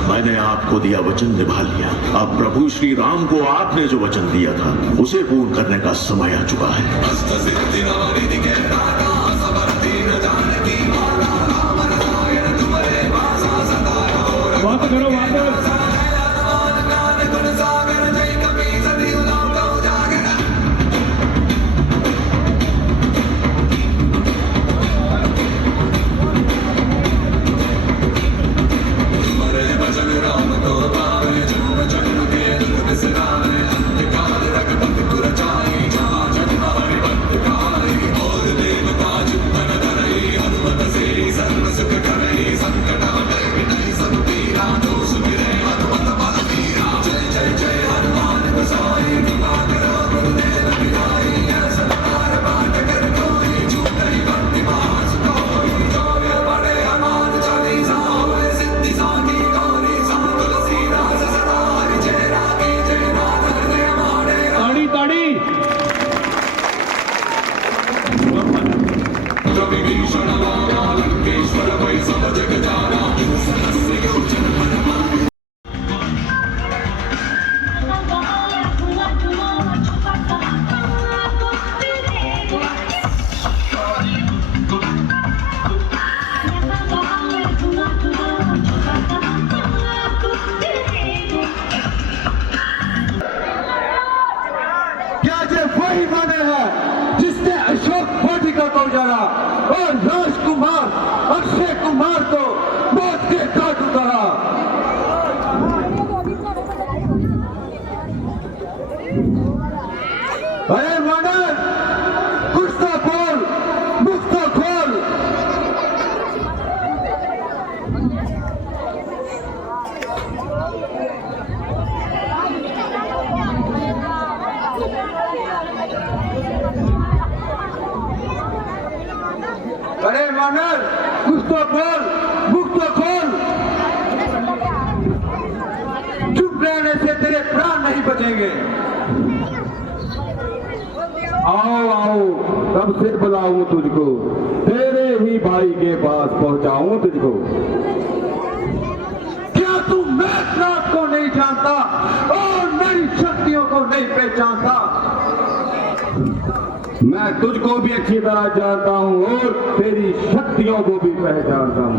मैंने आपको दिया वचन निभा लिया। अब प्रभु श्री राम को आपने जो वचन दिया था उसे पूर्ण करने का समय आ चुका है। बात करो, बात करो। ताड़ी ताड़ी क्या ये वही माने है जिसने अशोक वाटिका को उजाड़ा और राजकुमार अक्षय कुमार को मौत के घाट उतारा? अरे वानर, कुछ तो बोल, मुख तो खोल। अरे वानर, कुछ तो बोल, मुख तो खोल। चुप रहने से तेरे प्राण नहीं बचेंगे। आओ आओ, कब से बुलाऊं तुझको, तेरे ही भाई के पास पहुंचाऊं तुझको। क्या तू मेघनाथ को नहीं जानता और मेरी शक्तियों को नहीं पहचानता? मैं तुझको भी अच्छी तरह जानता हूं और तेरी शक्तियों को भी पहचानता हूं।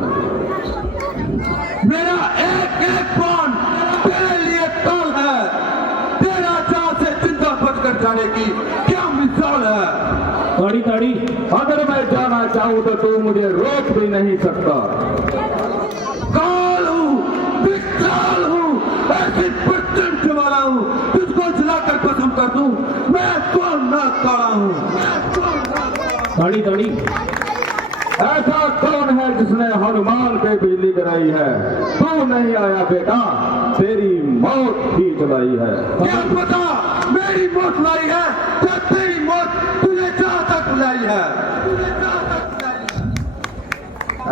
मेरा एक एक बाण तेरे लिए ताल है। तेरा चाल से जिंदा बचकर जाने की क्या मिसाल है? ताड़ी ताड़ी अगर मैं जाना चाहूं तो तू मुझे रोक भी नहीं सकता। काल हूँ, विशाल हूँ, ऐसी प्रचंड वाला हूँ, तुझको जलाकर भस्म कर दूं। मैं कौन ना काला हूँ। ताड़ी ताड़ी ऐसा कौन है जिसने हनुमान पे बिजली गिराई है? तू नहीं आया बेटा, तेरी मौत ही चलाई है। क्या पता मेरी मौत लाई है या तेरी मौत तुझे जहाँ तक लाई है?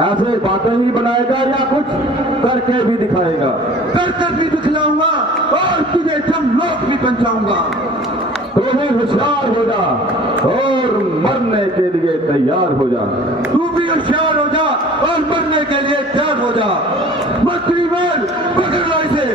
ऐसे बातें ही बनाएगा या कुछ करके भी दिखाएगा? कर भी दिखलाऊंगा और तुझे जमलोक भी पहुंचाऊंगा। तू भी होशियार हो जा और मरने के लिए तैयार हो जा। तू भी होशियार हो जा और मरने के लिए तैयार हो जा। मंत्री मैन, पकड़ लो इसे।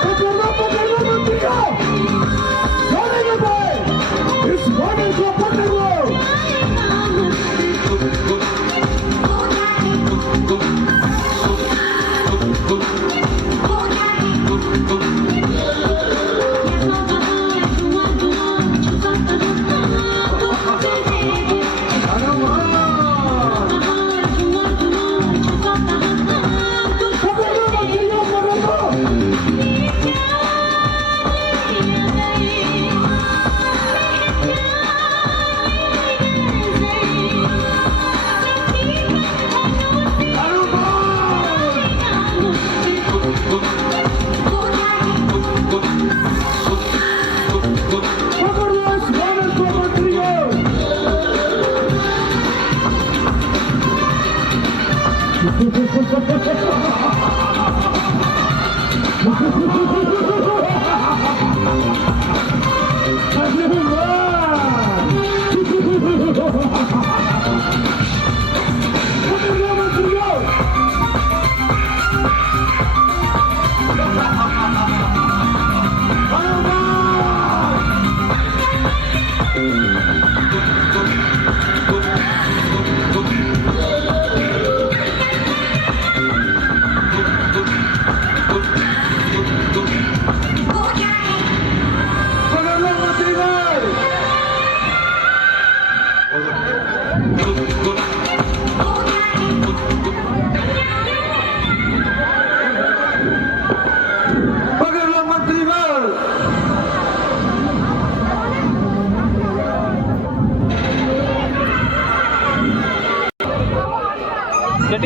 पकड़ो मंत्री को, छोड़ेंगे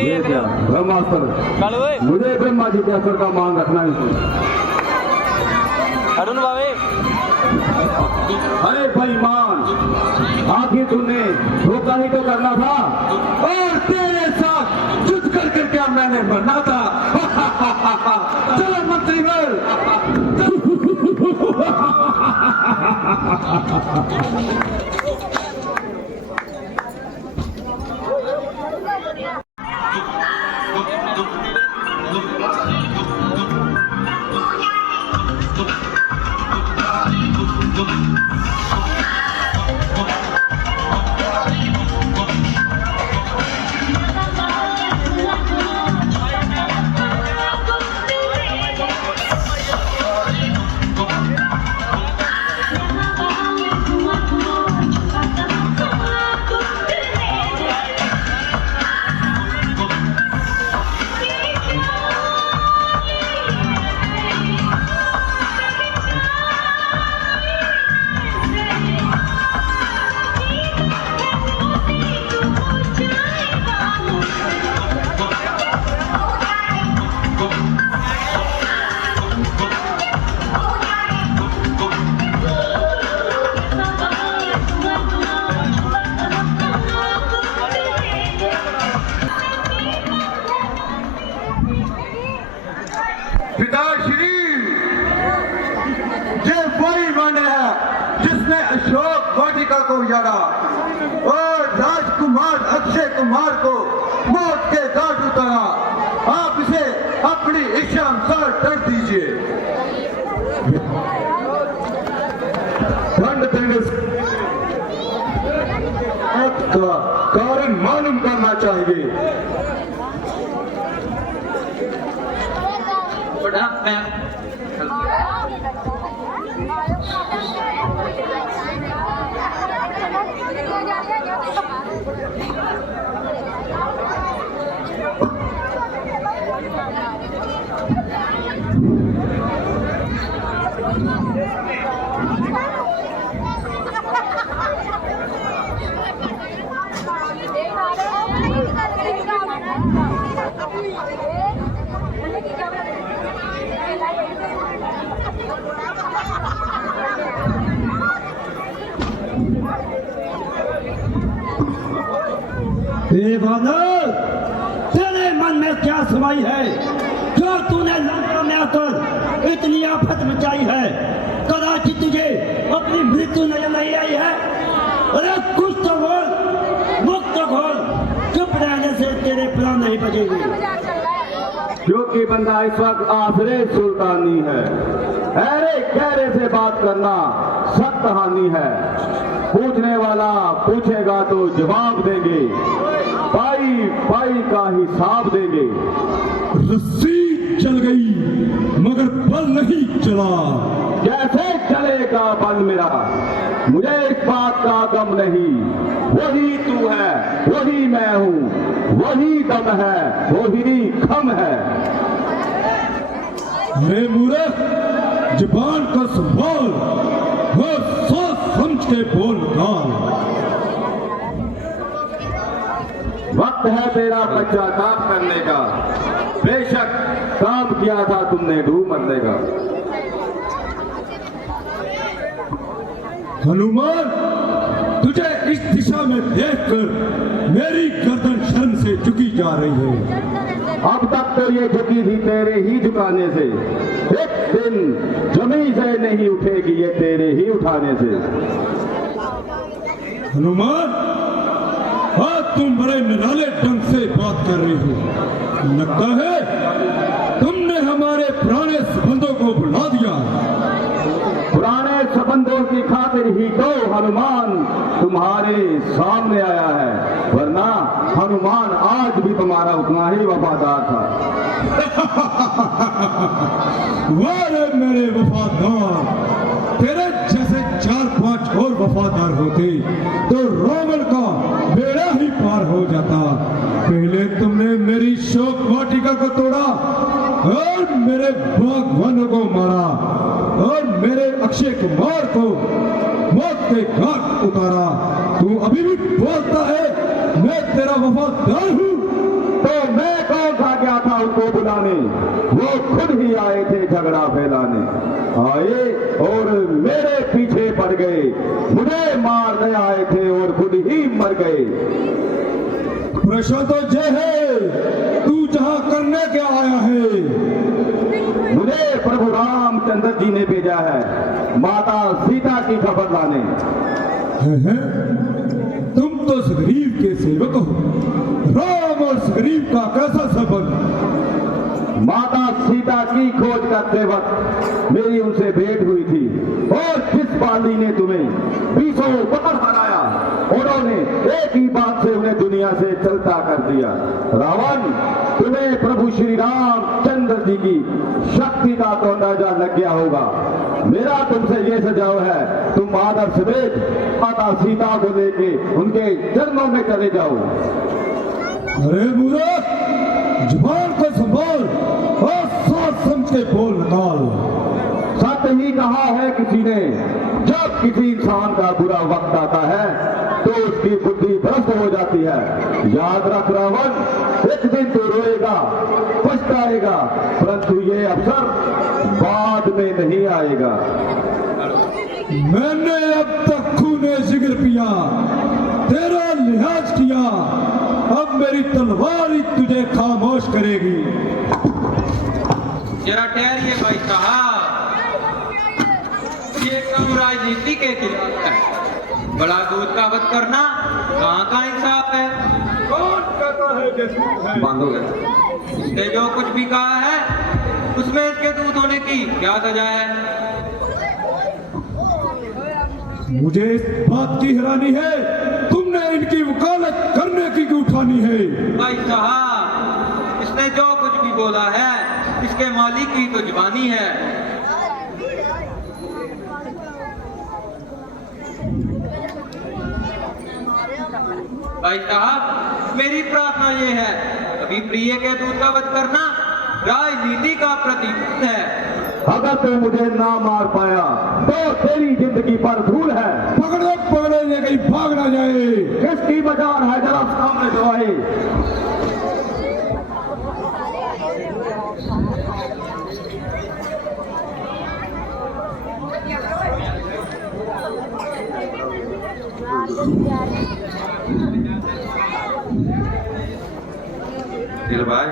ये क्या ब्रह्मास्त्र, मुझे ब्रह्मा जी के अस्त्र का मान रखना ही चाहिए। अरुण बाबे अरे बेईमान, आखिर तूने धोखा ही तो करना था और तेरे साथ जुट कर क्या मैंने मरना था। चलो मंत्रीवर। पिताश्री, ये वही वन है जिसने अशोक वाटिका को उजाड़ा और राजकुमार अक्षय कुमार को मौत के घाट उतारा। आप इसे अपनी इच्छा अनुसार दंड दीजिए। दंड देने का कारण मालूम करना चाहिए। बड़ा मैं तेरे मन में क्या समाई है जो तूने लंका में आकर इतनी आफत मचाई है? कदाचित तुझे अपनी मृत्यु नजर नहीं आई है? अरे कुछ तो बोल, मुख तो खोल। चुप रहने से तेरे प्राण नहीं बचेंगे। क्योंकि बंदा इस वक्त आसरे सुल्तानी है। अरे गहरे से बात करना सख्त हानि है। पूछने वाला पूछेगा तो जवाब देंगे, पाई पाई का हिसाब देंगे। रस्सी चल गई मगर बल नहीं चला। कैसे चलेगा बल मेरा? मुझे इस बात का गम नहीं। वही तू है, वही मैं हूँ, वही दम है, वही खम है। अरे मूर्ख, जुबान का संभाल और सोच समझ के बोल निकाल। वक्त है तेरा पश्चाताप करने का। बेशक काम किया था तुमने डूब मरने का। हनुमान, तुझे इस दिशा में देखकर मेरी गर्दन शर्म से झुकी जा रही है। अब तक तो ये झुकी थी तेरे ही झुकाने से, एक दिन जमीन से नहीं उठेगी ये तेरे ही उठाने से। हनुमान, आज तुम बड़े निराले ढंग से बात कर रही हो। लगता है तुमने हमारे पुराने संबंधों को भुला दिया। पुराने संबंधों की खातिर ही तो हनुमान तुम्हारे सामने आया है, वरना हनुमान आज भी तुम्हारा उतना ही वफादार था। वारे मेरे वफादार, तेरे जैसे 4-5 और वफादार होते तो रावण का बेड़ा ही पार हो जाता। पहले तुमने मेरी शोक वाटिका को तोड़ा और मेरे बागवानों को मारा और मेरे अक्षय कुमार को मौत के घाट उतारा। तू अभी भी बोलता है मैं तेरा वफादार हूँ? तो मैं कौन सा गया था उनको बुलाने, वो खुद ही आए थे झगड़ा फैलाने। आए और मेरे पीछे पड़ गए, मुझे मारने आए थे और खुद ही मर गए। प्रश्न तो यह है, तू जहाँ करने क्या आया है? मुझे प्रभु रामचंद्र जी ने भेजा है माता सीता की खबर लाने। तुम तो सुग्रीव के सेवक हो। राम और सुग्रीव का कैसा संबंध? माता सीता की खोज करते वक्त मेरी उनसे भेंट हुई थी और जिस बाली ने तुम्हें 20 बार हराया, उन्होंने एक ही बात से उन्हें दुनिया से चलता कर दिया। रावण, तुम्हें प्रभु श्री रामचंद्र जी की शक्ति का तो अंदाजा लग गया होगा। मेरा तुमसे ये सुझाव है, तुम आदर समेत माता सीता को लेके उनके चरणों में चले जाओ। अरे मूर्ख, जुबान को संभाल और सोच समझ के बोल निकाल। सत्य ही कहा है किसी ने, जब किसी इंसान का बुरा वक्त आता है तो उसकी बुद्धि भ्रष्ट हो जाती है। याद रख रावण, एक दिन तो रोएगा, पछताएगा, परंतु ये अवसर बाद में नहीं आएगा। मैंने अब तक खूने जिगर पिया, तेरा लिहाज किया, अब मेरी तलवार ही तुझे खामोश करेगी। जरा ठहरिए भाई साहब, ये काम राजनीति के खिलाफ है। बड़ा दूध का वध करना कहाँ का इंसाफ है? कौन कहता है कि झूठ है? बंद हो गया। इसने जो कुछ भी कहा है उसमें इसके दूध होने की क्या सजा है? मुझे इस बात की हैरानी है, तुमने इनकी वकालत करने की क्यों ठानी है? भाई साहब, इसने जो कुछ भी बोला है इसके मालिक की तो जुबानी है। भाई साहब, मेरी प्रार्थना ये है, अभी प्रिय के दूध का वध करना राजनीति का प्रतीक है। अगर तू मुझे ना मार पाया तो तेरी जिंदगी पर धूल है। पकड़ो पकड़ो, ये कहीं भाग ना जाए। किसकी बाजार है, जरा सामने तो आए। दिल भाई,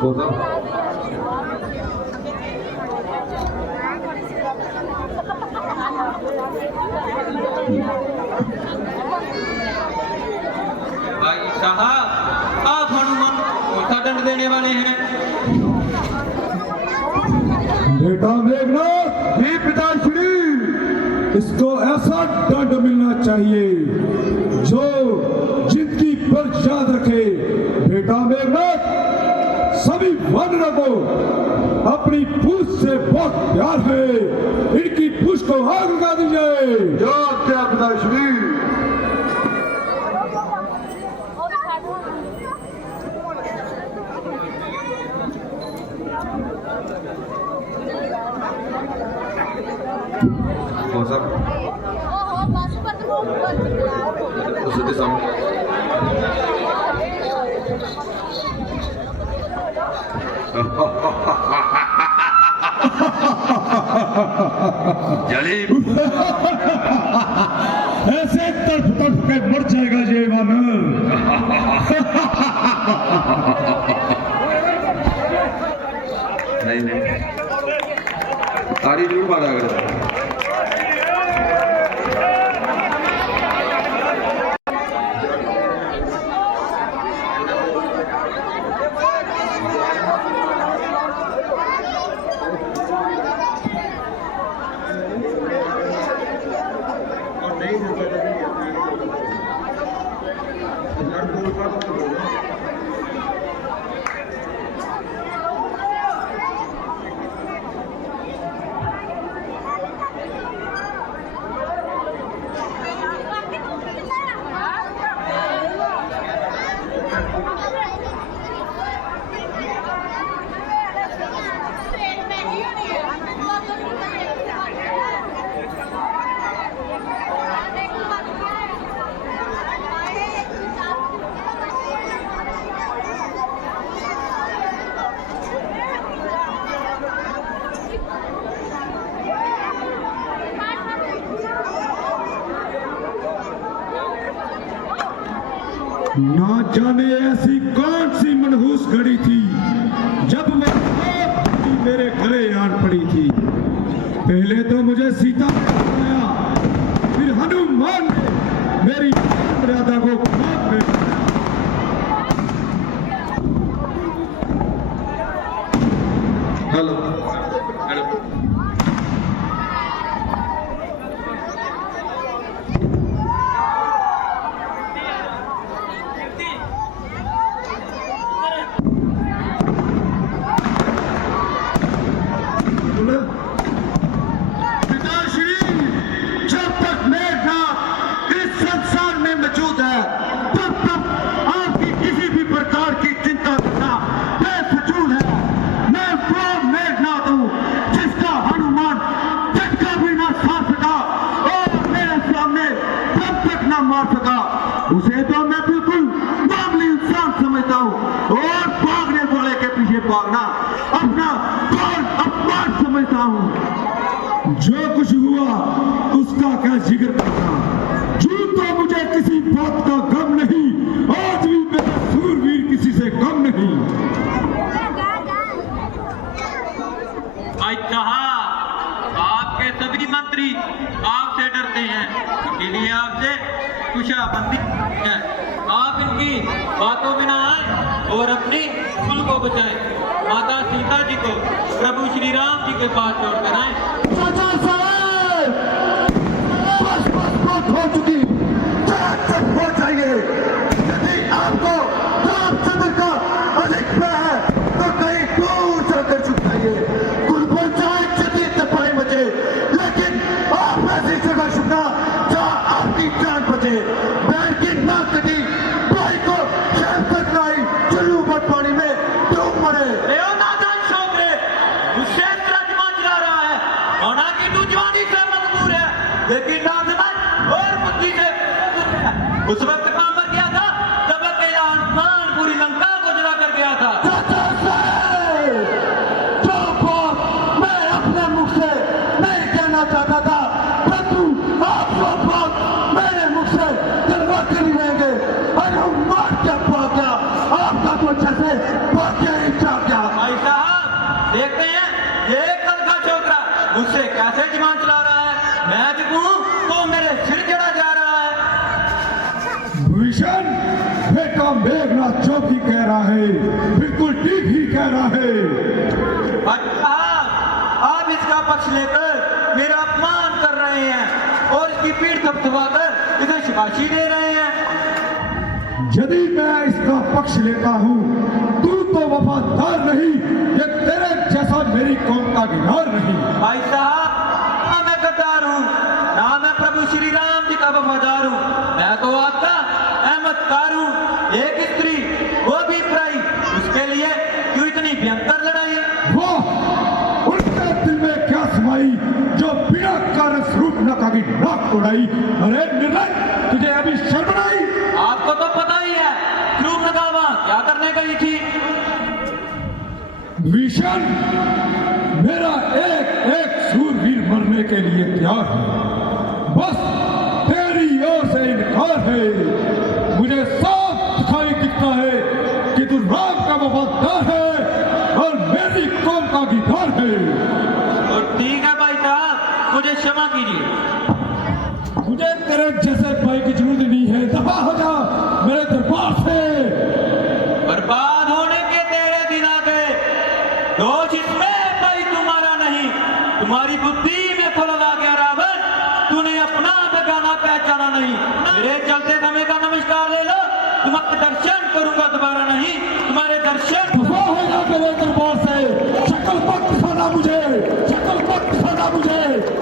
बोलो। भाई साहब, आप हनुमान कौन सा दंड देने वाले हैं? बेटा मेघनाथ, जी पिताश्री, इसको ऐसा दंड मिलना चाहिए जो जिंदगी पर याद रखे। बेटा मेघनाथ, सभी वानरों को अपनी पूंछ से बहुत प्यार है, इनकी पूंछ को आग लगा दी जाए। जो क्या पिताश्री। कौन सा? उसके सामने। जली ऐसे तड़फ तड़फ के मर जाएगा ये वानर। नहीं नहीं तारी जरूर मारा कर ना जाने ऐसी कौन सी मनहूस घड़ी थी जब वह मेरे गले आन पड़ी थी। पहले तो मुझे सीता ने बताया, फिर हनुमान ने मेरी मर्यादा को खराब कर दिया। हेलो हेलो पिताश्री, जब तक मेघनाथ इस संसार में मौजूद है तब तक आपकी किसी भी प्रकार की चिंता करना बेफजूल है। मैं वो मेघनाथ हूँ जिसका हनुमान झटका भी ना साध सका और मेरे सामने तब तक ना मार सका। उसे तो मैं बिल्कुल मामूली इंसान समझता हूँ और भागने वाले के पीछे भागना अपना कौन अपमान समझता हूँ। जो कुछ हुआ उसका क्या जिक्र करना। झूठ तो मुझे किसी बात का गम नहीं, आज भी मेरा सूरवीर किसी से कम नहीं। भाई साहब, आपके सभी मंत्री आपसे डरते हैं, इसीलिए आपसे कुशाबंदी है। आप इनकी बातों में ना आए और अपनी कुल को बचाएं। माता सीता जी को प्रभु श्री राम जी के पास छोड़कर आए। चाचा साहब, बस बस बहुत हो चुकी, चट हो जाइए। यदि आपको रामचंद्र का अधिक प्यार है तो कहीं दूर चलकर छुप जाइए। कुल पर चाहे जितनी तबाही मचे, लेकिन आप ऐसी जगह छुपना जहाँ आपकी जान बचे। बैर की नाक कटी भाई को शहर तक लाई, चलू मत पानी में डूब मरे। नादान छोकरे, मुझसे इतना दिमाग चला रहा है। होना कि तू जवानी से मजबूर है, लेकिन ना समझ और बुद्धि से उस वक्त काम कर गया था जब अकेला हनुमान पूरी लंका को जला कर गया था। चाचा साहब, जो बात मैं अपने मुख से नहीं कहना चाहता था, परंतु आप वो बात मेरे मुख से दिलवाते नहीं रहेंगे। हनुमान क्या बात क्या, आपका तो जैसे बातें ही क्या क्या। भाई साहब, देखते हैं ये कल का छोकरा मुझसे कैसे दिमाग चला रहा है। मैं झुकूं तो मेरे सिर चढ़ा जा रहा है। भूषण, बेटा मेघनाथ जो भी कह रहा है बिल्कुल ठीक ही कह रहा है। अच्छा, आप इसका पक्ष लेकर मेरा अपमान कर रहे हैं और इसकी पीठ थपथपाकर इसे शाबाशी दे रहे हैं। यदि मैं इसका पक्ष लेता हूँ तू तो वफादार नहीं, ये तेरे जैसा मेरी कौम का गिनार नहीं। भाई साहब, ना मैं गद्दार हूँ, ना मैं प्रभु श्री राम जी का वफादार हूँ। मैं तो आपका अहमदकार हूँ। एक स्त्री, वो भी पराई, उसके लिए क्यों इतनी भयंकर लड़ाई? वो उनके दिल में क्या समाई जो बिना कारण स्वरूप नका की नाक उड़ाई। अरे निर्णय, तुझे अभी शर्म आई? आपको तो पता ही है ध्रुव नगावा क्या करने गई थी। भीषण, मेरा एक एक सूरवीर करने के लिए तैयार है, बस तेरी ओर से इनकार है। मुझे साफ दिखाई दिखता है कि तू राम का वफादार है और मेरी कौम का गीतार है। और ठीक है भाई साहब, मुझे क्षमा कीजिए। मुझे तेरे जैसे भाई की जरूरत नहीं है, दफा हो जा मेरे दरबार से। बर्बाद होने के तेरे दिन आ गए, दोष इसमें भाई तुम्हारा नहीं, तुम्हारी बुद्धि में खुलल आ गया रावण, तूने अपना बेगाना पहचाना नहीं। मेरे चलते समय का नमस्कार ले लो, तुम्हारे दर्शन करूंगा दोबारा नहीं, तुम्हारे दर्शन। दफा हो जा मेरे दरबार से, शक्ल मत दिखाना मुझे, शक्ल मत दिखाना मुझे।